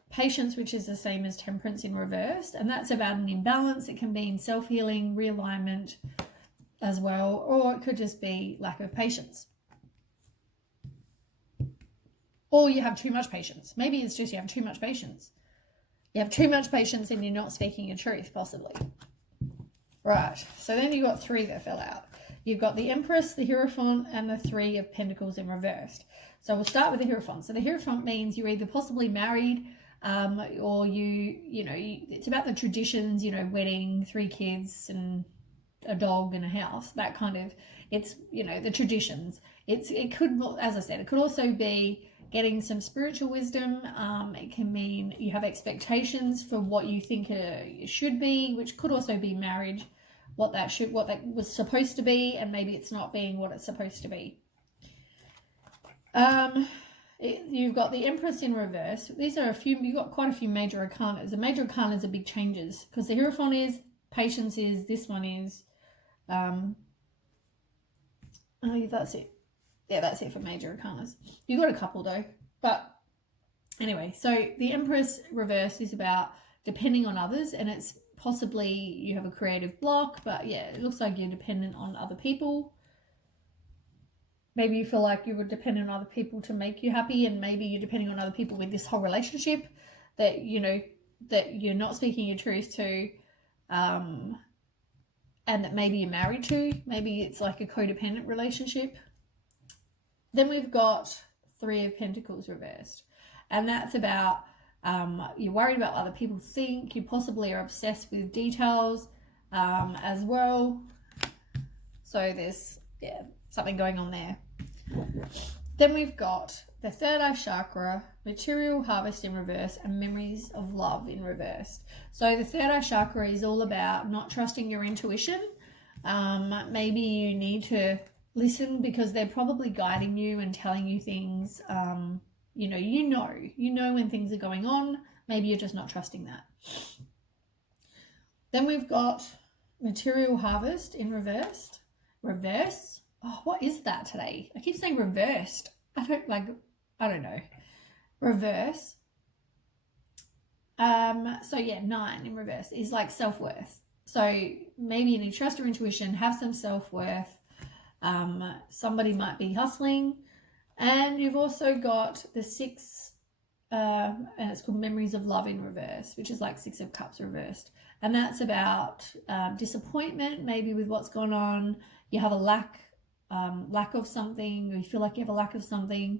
patience, which is the same as temperance in reverse, and that's about an imbalance. It can be in self-healing, realignment as well, or it could just be lack of patience. Or you have too much patience. Maybe it's just you have too much patience. You have too much patience and you're not speaking your truth, possibly. Right, so then you've got 3 that fell out. You've got the Empress, the Hierophant, and the 3 of Pentacles in reversed. So we'll start with the Hierophant. So the Hierophant means you're either possibly married, or it's about the traditions, wedding, 3 kids, and a dog and a house, that kind of, it's, the traditions. It could, as I said, it could also be getting some spiritual wisdom. It can mean you have expectations for what you think it should be, which could also be marriage, what that was supposed to be, and maybe it's not being what it's supposed to be. You've got the Empress in reverse. These are you've got quite a few major arcanas. The major arcanas are big changes, because the Hierophant is, patience is, this one is, that's it. Yeah, that's it for major arcanas. You've got a couple though. But anyway, so the Empress reverse is about depending on others, and it's possibly you have a creative block, but yeah, it looks like you're dependent on other people. Maybe you feel like you were dependent on other people to make you happy, and maybe you're depending on other people with this whole relationship that, that you're not speaking your truth to, and that maybe you're married to. Maybe it's like a codependent relationship. Then we've got 3 of Pentacles reversed, and that's about you're worried about what other people think. You possibly are obsessed with details as well. So there's something going on there. Then we've got the 3rd eye chakra, material harvest in reverse, and memories of love in reverse. So the 3rd eye chakra is all about not trusting your intuition. Maybe you need to listen, because they're probably guiding you and telling you things. You know when things are going on. Maybe you're just not trusting that. Then we've got material harvest in reversed. Reverse? Oh, what is that today? I keep saying reversed. I don't know. Reverse. So yeah, 9 in reverse is like self-worth. So maybe you need to trust your intuition, have some self-worth. Somebody might be hustling. And you've also got the 6, and it's called Memories of Love in reverse, which is like 6 of Cups reversed. And that's about disappointment, maybe with what's gone on. You have a lack of something, or you feel like you have a lack of something.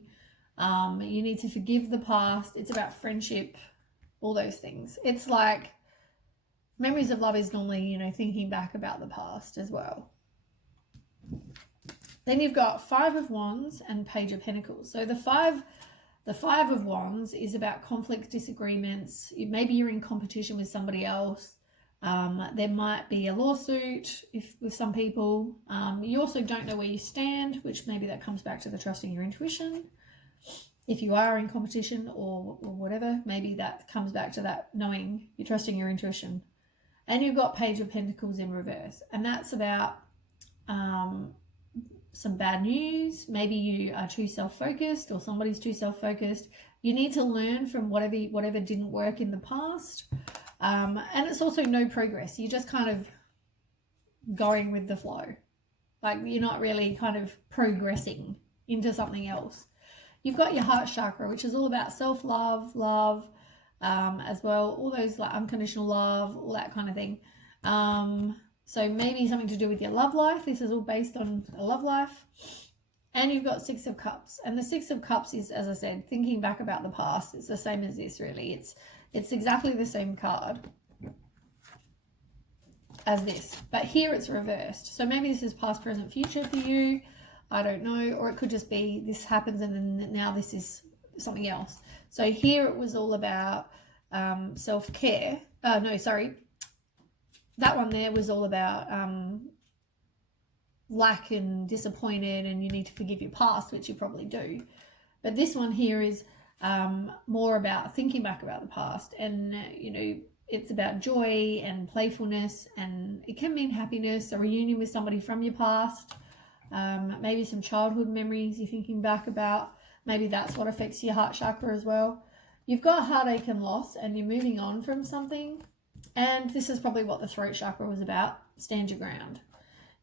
You need to forgive the past. It's about friendship, all those things. It's like Memories of Love is normally, you know, thinking back about the past as well. Then you've got 5 of Wands and Page of Pentacles. So the 5 of Wands is about conflicts, disagreements. Maybe you're in competition with somebody else. There might be a lawsuit with some people. You also don't know where you stand, which maybe that comes back to the trusting your intuition. If you are in competition or whatever, maybe that comes back to that knowing you're trusting your intuition. And you've got Page of Pentacles in reverse. And that's about some bad news. Maybe you are too self-focused, or somebody's too self-focused. You need to learn from whatever didn't work in the past. And it's also no progress. You're just kind of going with the flow. Like, you're not really kind of progressing into something else. You've got your heart chakra, which is all about self-love, love, as well. All those like unconditional love, all that kind of thing. So maybe something to do with your love life. This is all based on a love life. And you've got 6 of Cups. And the 6 of Cups is, as I said, thinking back about the past. It's the same as this, really. It's exactly the same card as this. But here it's reversed. So maybe this is past, present, future for you. I don't know. Or it could just be this happens and then now this is something else. So here it was all about self-care. No, sorry. That one there was all about lack and disappointed, and you need to forgive your past, which you probably do. But this one here is more about thinking back about the past, and you know, it's about joy and playfulness, and it can mean happiness, a reunion with somebody from your past, maybe some childhood memories you're thinking back about. Maybe that's what affects your heart chakra as well. You've got heartache and loss, and you're moving on from something. And this is probably what the throat chakra was about. Stand your ground.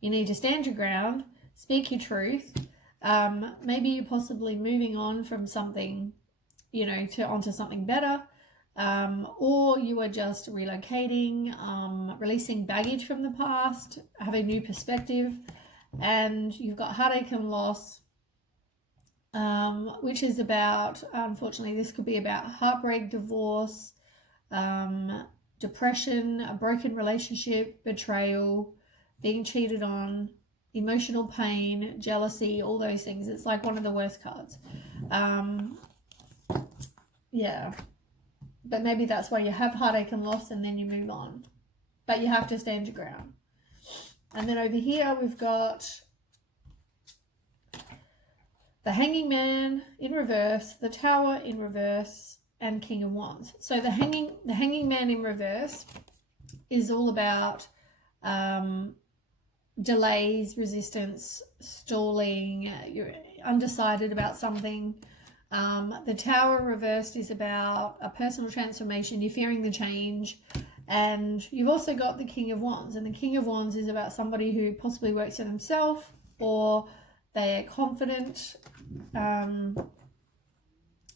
You need to stand your ground, speak your truth. Maybe you're possibly moving on from something, you know, onto something better. Or you are just relocating, releasing baggage from the past, have a new perspective. And you've got heartache and loss, which is about, unfortunately, this could be about heartbreak, divorce, depression, a broken relationship, betrayal, being cheated on, emotional pain, jealousy, all those things. It's like one of the worst cards. Yeah. But maybe that's why you have heartache and loss and then you move on. But you have to stand your ground. And then over here we've got the Hanging Man in reverse, the Tower in reverse, and King of Wands. So the hanging Man in reverse is all about delays, resistance, stalling, you're undecided about something. The Tower reversed is about a personal transformation, you're fearing the change. And you've also got the King of Wands, and the King of Wands is about somebody who possibly works for themselves, or they're confident,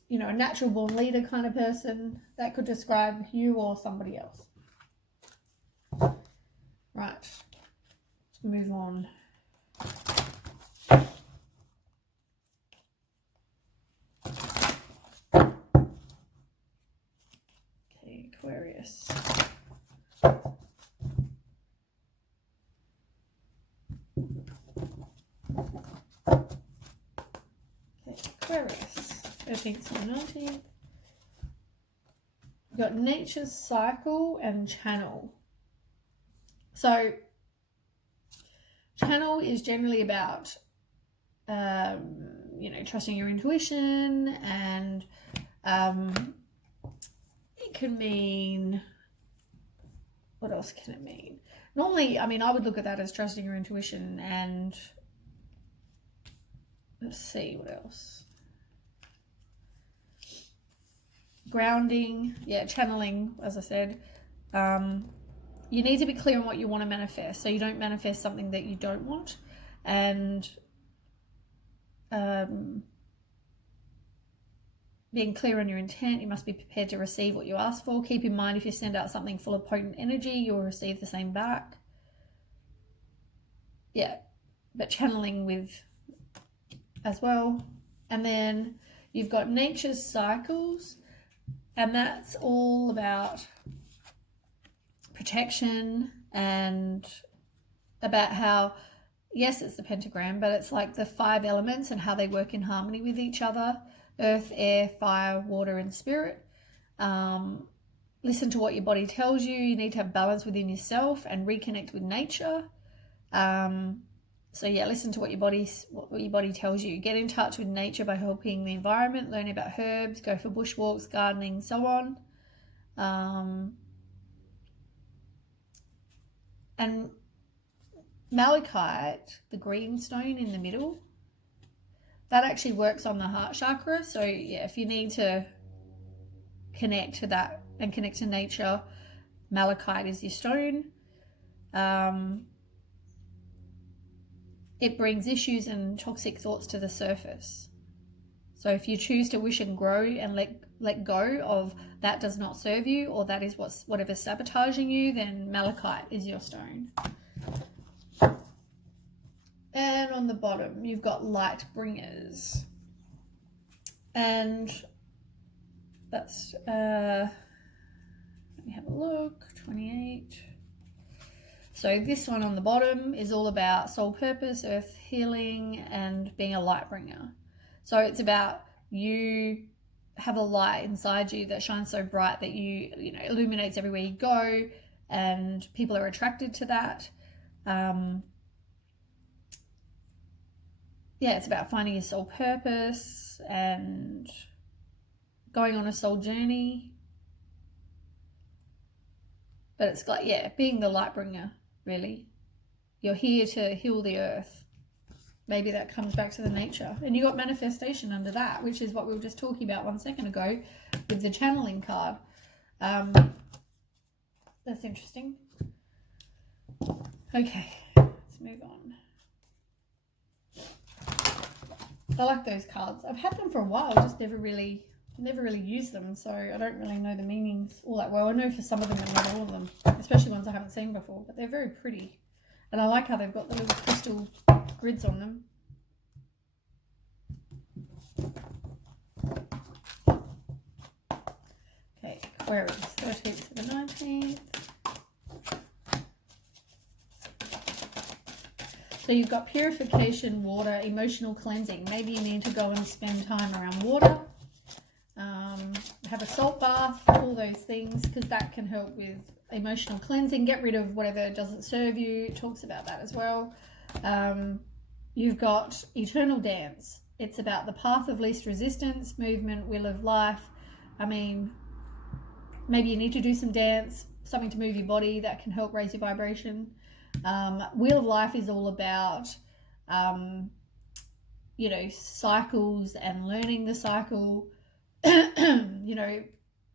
you know, a natural born leader kind of person. That could describe you or somebody else. Right, let's move on. Okay, Aquarius. Aquarius, 13th to 19th. We've got Nature's Cycle and Channel. So, Channel is generally about, you know, trusting your intuition, and it can mean, what else can it mean? Normally, I mean, I would look at that as trusting your intuition, and let's see what else. Grounding, yeah, channeling, as I said. You need to be clear on what you want to manifest, so you don't manifest something that you don't want. and being clear on your intent. You must be prepared to receive what you ask for. Keep in mind, if you send out something full of potent energy, you'll receive the same back. Yeah, but channeling with as well. And then you've got nature's cycles, and that's all about protection and about how, yes, it's the pentagram, but it's like the 5 elements and how they work in harmony with each other: earth, air, fire, water, and spirit. Listen to what your body tells you. You need to have balance within yourself and reconnect with nature. So yeah, listen to what your body tells you. Get in touch with nature by helping the environment, learning about herbs, go for bushwalks, gardening, so on. And malachite, the green stone in the middle, that actually works on the heart chakra. So yeah, if you need to connect to that and connect to nature, malachite is your stone. It brings issues and toxic thoughts to the surface. So if you choose to wish and grow and let go of that does not serve you, or that is whatever's sabotaging you, then malachite is your stone. And on the bottom, you've got light bringers. And that's, let me have a look, 28. So this one on the bottom is all about soul purpose, earth healing, and being a light bringer. So it's about you have a light inside you that shines so bright that you illuminates everywhere you go, and people are attracted to that. Yeah, it's about finding your soul purpose and going on a soul journey. But it's like, yeah, being the light bringer, really. You're here to heal the earth. Maybe that comes back to the nature. And you got manifestation under that, which is what we were just talking about 1 second ago with the channeling card. That's interesting. Okay, let's move on. I like those cards. I've had them for a while, just never really used them, so I don't really know the meanings all that well. I know for some of them and not all of them, especially ones I haven't seen before, but they're very pretty. And I like how they've got the little crystal grids on them. Okay, Aquarius, 13th to the 19th. So you've got purification, water, emotional cleansing. Maybe you need to go and spend time around water. Have a salt bath, all those things, because that can help with emotional cleansing. Get rid of whatever doesn't serve you. It talks about that as well. You've got eternal dance. It's about the path of least resistance, movement, wheel of life. I mean, maybe you need to do some dance, something to move your body that can help raise your vibration. Wheel of life is all about, cycles and learning the cycle.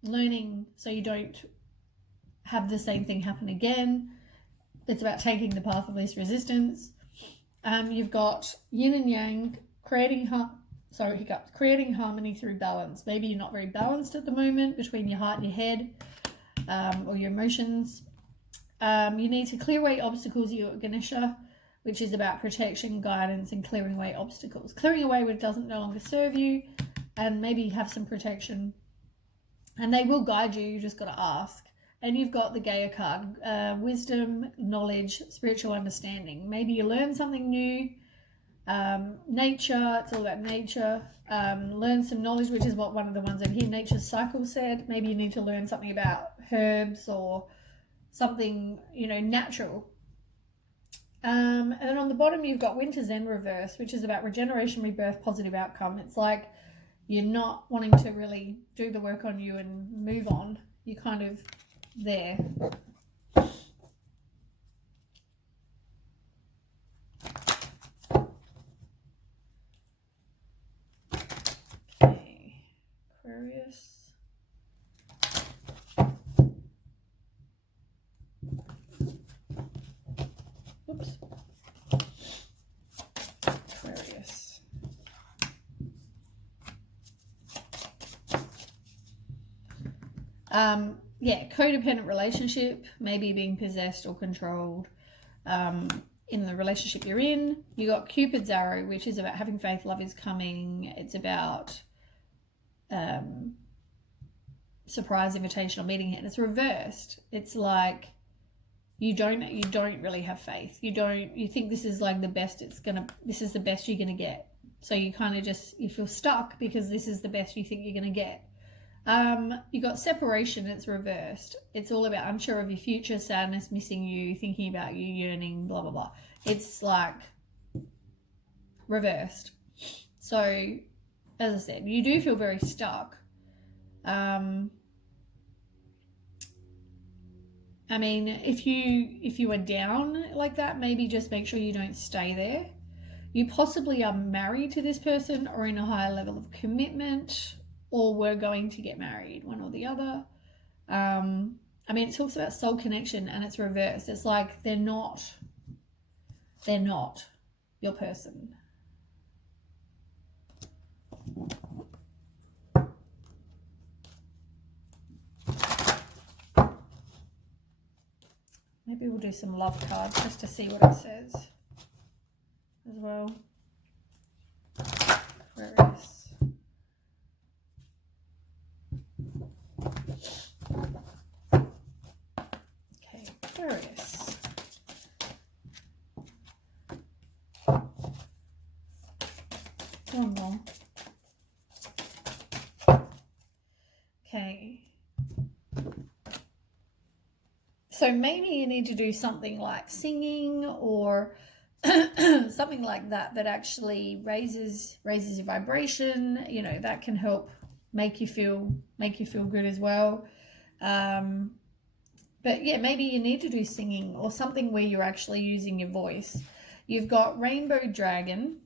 Learning so you don't have the same thing happen again. It's about taking the path of least resistance. You've got yin and yang, creating harmony through balance. Maybe you're not very balanced at the moment between your heart and your head, or your emotions. You need to clear away obstacles, your Ganesha, which is about protection, guidance, and clearing away obstacles. Clearing away what doesn't no longer serve you, and maybe have some protection. And they will guide you, you just got to ask. And you've got the Gaia card, wisdom, knowledge, spiritual understanding. Maybe you learn something new. Nature, it's all about nature. Learn some knowledge, which is what one of the ones in here, Nature's Cycle, said. Maybe you need to learn something about herbs or something, natural. And then on the bottom, you've got Winter Zen reverse, which is about regeneration, rebirth, positive outcome. It's like you're not wanting to really do the work on you and move on. You're kind of there. Okay, Aquarius. Oops. Yeah, codependent relationship, maybe being possessed or controlled in the relationship you're in. You got Cupid's arrow, which is about having faith, love is coming. It's about surprise invitation or meeting, and it's reversed. It's like you don't really have faith. You think this is like the best this is the best you're gonna get. So you kind of you feel stuck because this is the best you think you're gonna get. You got separation, it's reversed. It's all about unsure of your future, sadness, missing you, thinking about you, yearning, blah, blah, blah. It's like reversed. So, as I said, you do feel very stuck. I mean, if you are down like that, maybe just make sure you don't stay there. You possibly are married to this person or in a higher level of commitment, or we're going to get married, one or the other. I mean, it talks about soul connection and it's reversed. It's like they're not your person. Maybe we'll do some love cards just to see what it says as well. Aquarius. Okay, Aquarius. One more. Okay. So maybe you need to do something like singing or something like that actually raises your vibration. You know, that can help make you feel good as well. But yeah, maybe you need to do singing or something where you're actually using your voice. You've got Rainbow Dragon,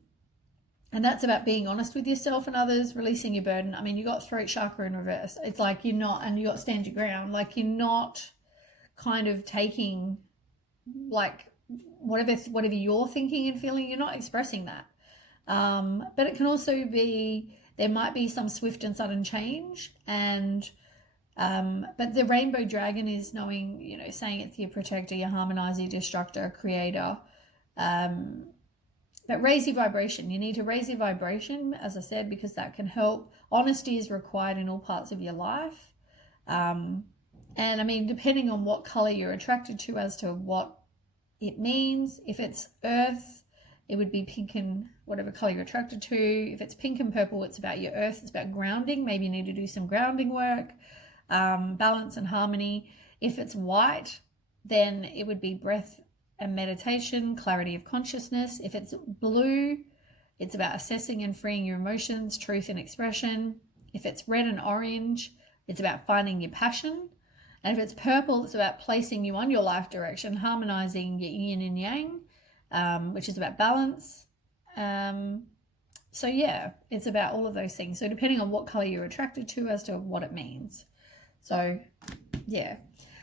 and that's about being honest with yourself and others, releasing your burden. I mean, you got Throat Chakra in reverse. It's like you're not, and you got Stand Your Ground. Like you're not kind of taking like whatever you're thinking and feeling, you're not expressing that. But it can also be, there might be some swift and sudden change, and but the Rainbow Dragon is knowing, you know, saying it's your protector, your harmonizer, your destructor, creator. But raise your vibration. You need to raise your vibration, as I said, because that can help. Honesty is required in all parts of your life. And I mean, depending on what color you're attracted to as to what it means. If it's earth, it would be pink and whatever color you're attracted to. If it's pink and purple, it's about your earth. It's about grounding. Maybe you need to do some grounding work, balance and harmony. If it's white, then it would be breath and meditation, clarity of consciousness. If it's blue, it's about assessing and freeing your emotions, truth and expression. If it's red and orange, it's about finding your passion. And if it's purple, it's about placing you on your life direction, harmonizing your yin and yang, which is about balance. So yeah, it's about all of those things. So depending on what color you're attracted to as to what it means. So yeah.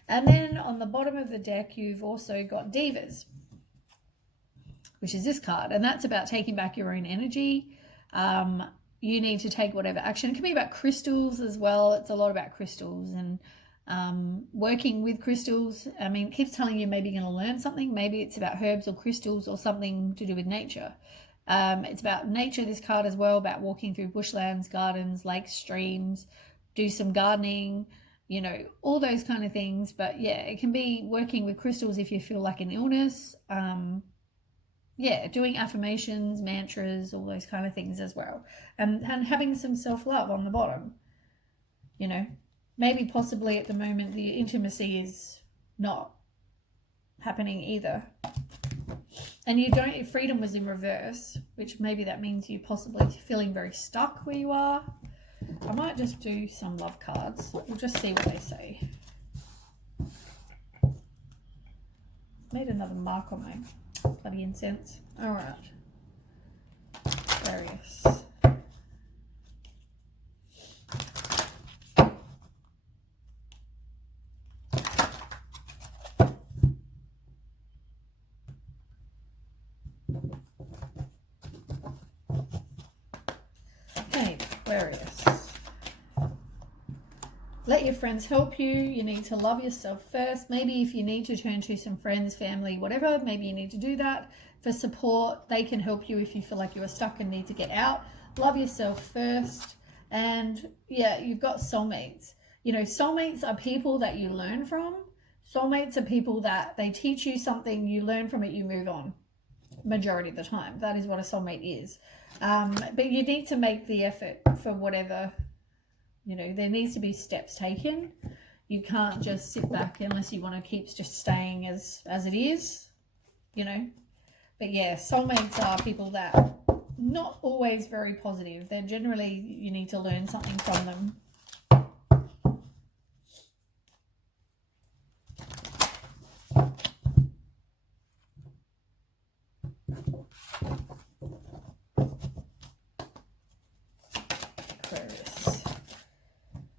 And then on the bottom of the deck, you've also got Divas, which is this card. And that's about taking back your own energy. You need to take whatever action. It can be about crystals as well. It's a lot about crystals and working with crystals. I mean, it keeps telling you maybe you're going to learn something. Maybe it's about herbs or crystals or something to do with nature. It's about nature, this card as well, about walking through bushlands, gardens, lakes, streams, do some gardening, you know, all those kind of things. But yeah, it can be working with crystals if you feel like an illness. Yeah, doing affirmations, mantras, all those kind of things as well. And having some self-love on the bottom, you know. Maybe possibly at the moment the intimacy is not happening either. And you don't, if freedom was in reverse, which maybe that means you possibly feeling very stuck where you are. I might just do some love cards. We'll just see what they say. Made another mark on my bloody incense. All right. Aquarius. Okay, Aquarius. Let your friends help you. You need to love yourself first. Maybe if you need to turn to some friends, family, whatever, maybe you need to do that for support. They can help you if you feel like you are stuck and need to get out. Love yourself first. And yeah, you've got soulmates. You know, soulmates are people that you learn from. Soulmates are people that they teach you something, you learn from it, you move on. Majority of the time, that is what a soulmate is. But you need to make the effort for whatever, you know, there needs to be steps taken. You can't just sit back unless you want to keep just staying as it is, you know. But yeah, soulmates are people that not always very positive. They're generally, you need to learn something from them. Aquarius.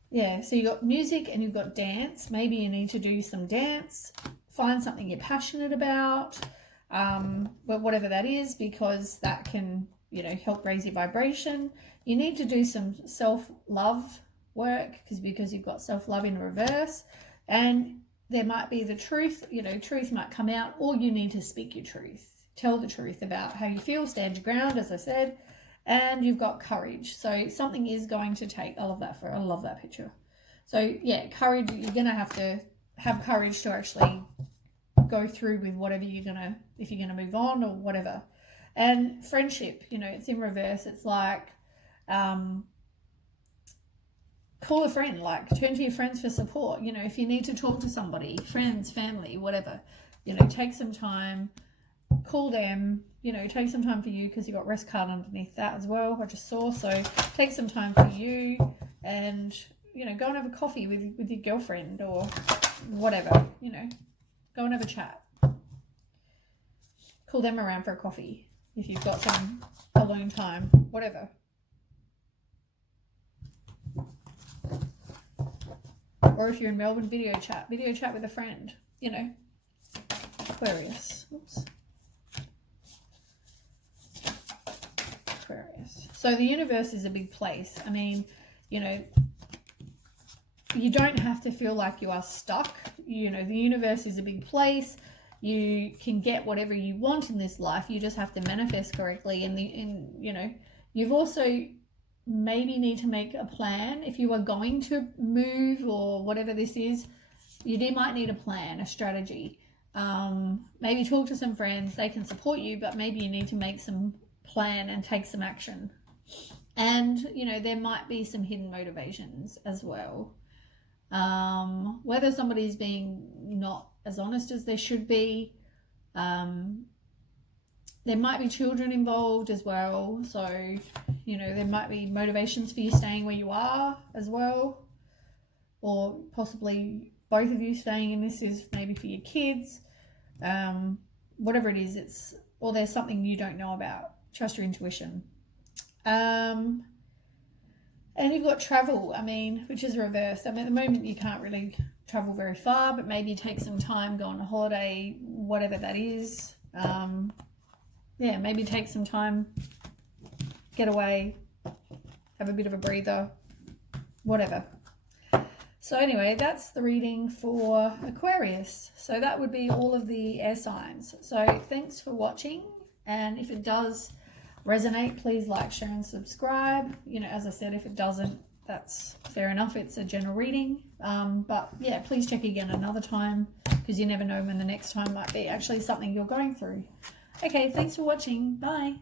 Yeah, so you've got music and you've got dance. Maybe you need to do some dance. Find something you're passionate about. But whatever that is, because that can, you know, help raise your vibration. You need to do some self-love work because you've got self-love in reverse, and there might be the truth, you know, truth might come out, or you need to speak your truth. Tell the truth about how you feel, stand your ground, as I said, and you've got courage. So something is going to take, I love that picture. So yeah, courage, you're going to have courage to actually go through with whatever you're gonna, if you're gonna move on or whatever. And friendship, you know, it's in reverse. It's like call a friend, like turn to your friends for support. You know, if you need to talk to somebody, friends, family, whatever, you know, take some time, call them, you know, take some time for you, because you got rest card underneath that as well, I just saw. So take some time for you, and you know, go and have a coffee with your girlfriend or whatever, you know. Go and have a chat. Call them around for a coffee if you've got some alone time, whatever. Or if you're in Melbourne, video chat with a friend, you know. Aquarius. Oops. Aquarius. So the universe is a big place. I mean, you know, you don't have to feel like you are stuck. You know, the universe is a big place. You can get whatever you want in this life. You just have to manifest correctly. And you know, you've also maybe need to make a plan. If you are going to move or whatever this is, you might need a plan, a strategy. Maybe talk to some friends. They can support you, but maybe you need to make some plan and take some action. And, you know, there might be some hidden motivations as well. Whether somebody's being not as honest as they should be. There might be children involved as well. So, you know, there might be motivations for you staying where you are as well. Or possibly both of you staying in this is maybe for your kids. Whatever it is, or there's something you don't know about. Trust your intuition. And you've got travel, I mean, which is reversed. I mean, at the moment you can't really travel very far, but maybe take some time, go on a holiday, whatever that is. Yeah, maybe take some time, get away, have a bit of a breather, whatever. So anyway, that's the reading for Aquarius. So that would be all of the air signs. So thanks for watching. And if it does resonate, please like, share and subscribe. You know, as I said, if it doesn't, that's fair enough. It's a general reading. But yeah, please check again another time, because you never know when the next time might be actually something you're going through. Okay, thanks for watching. Bye.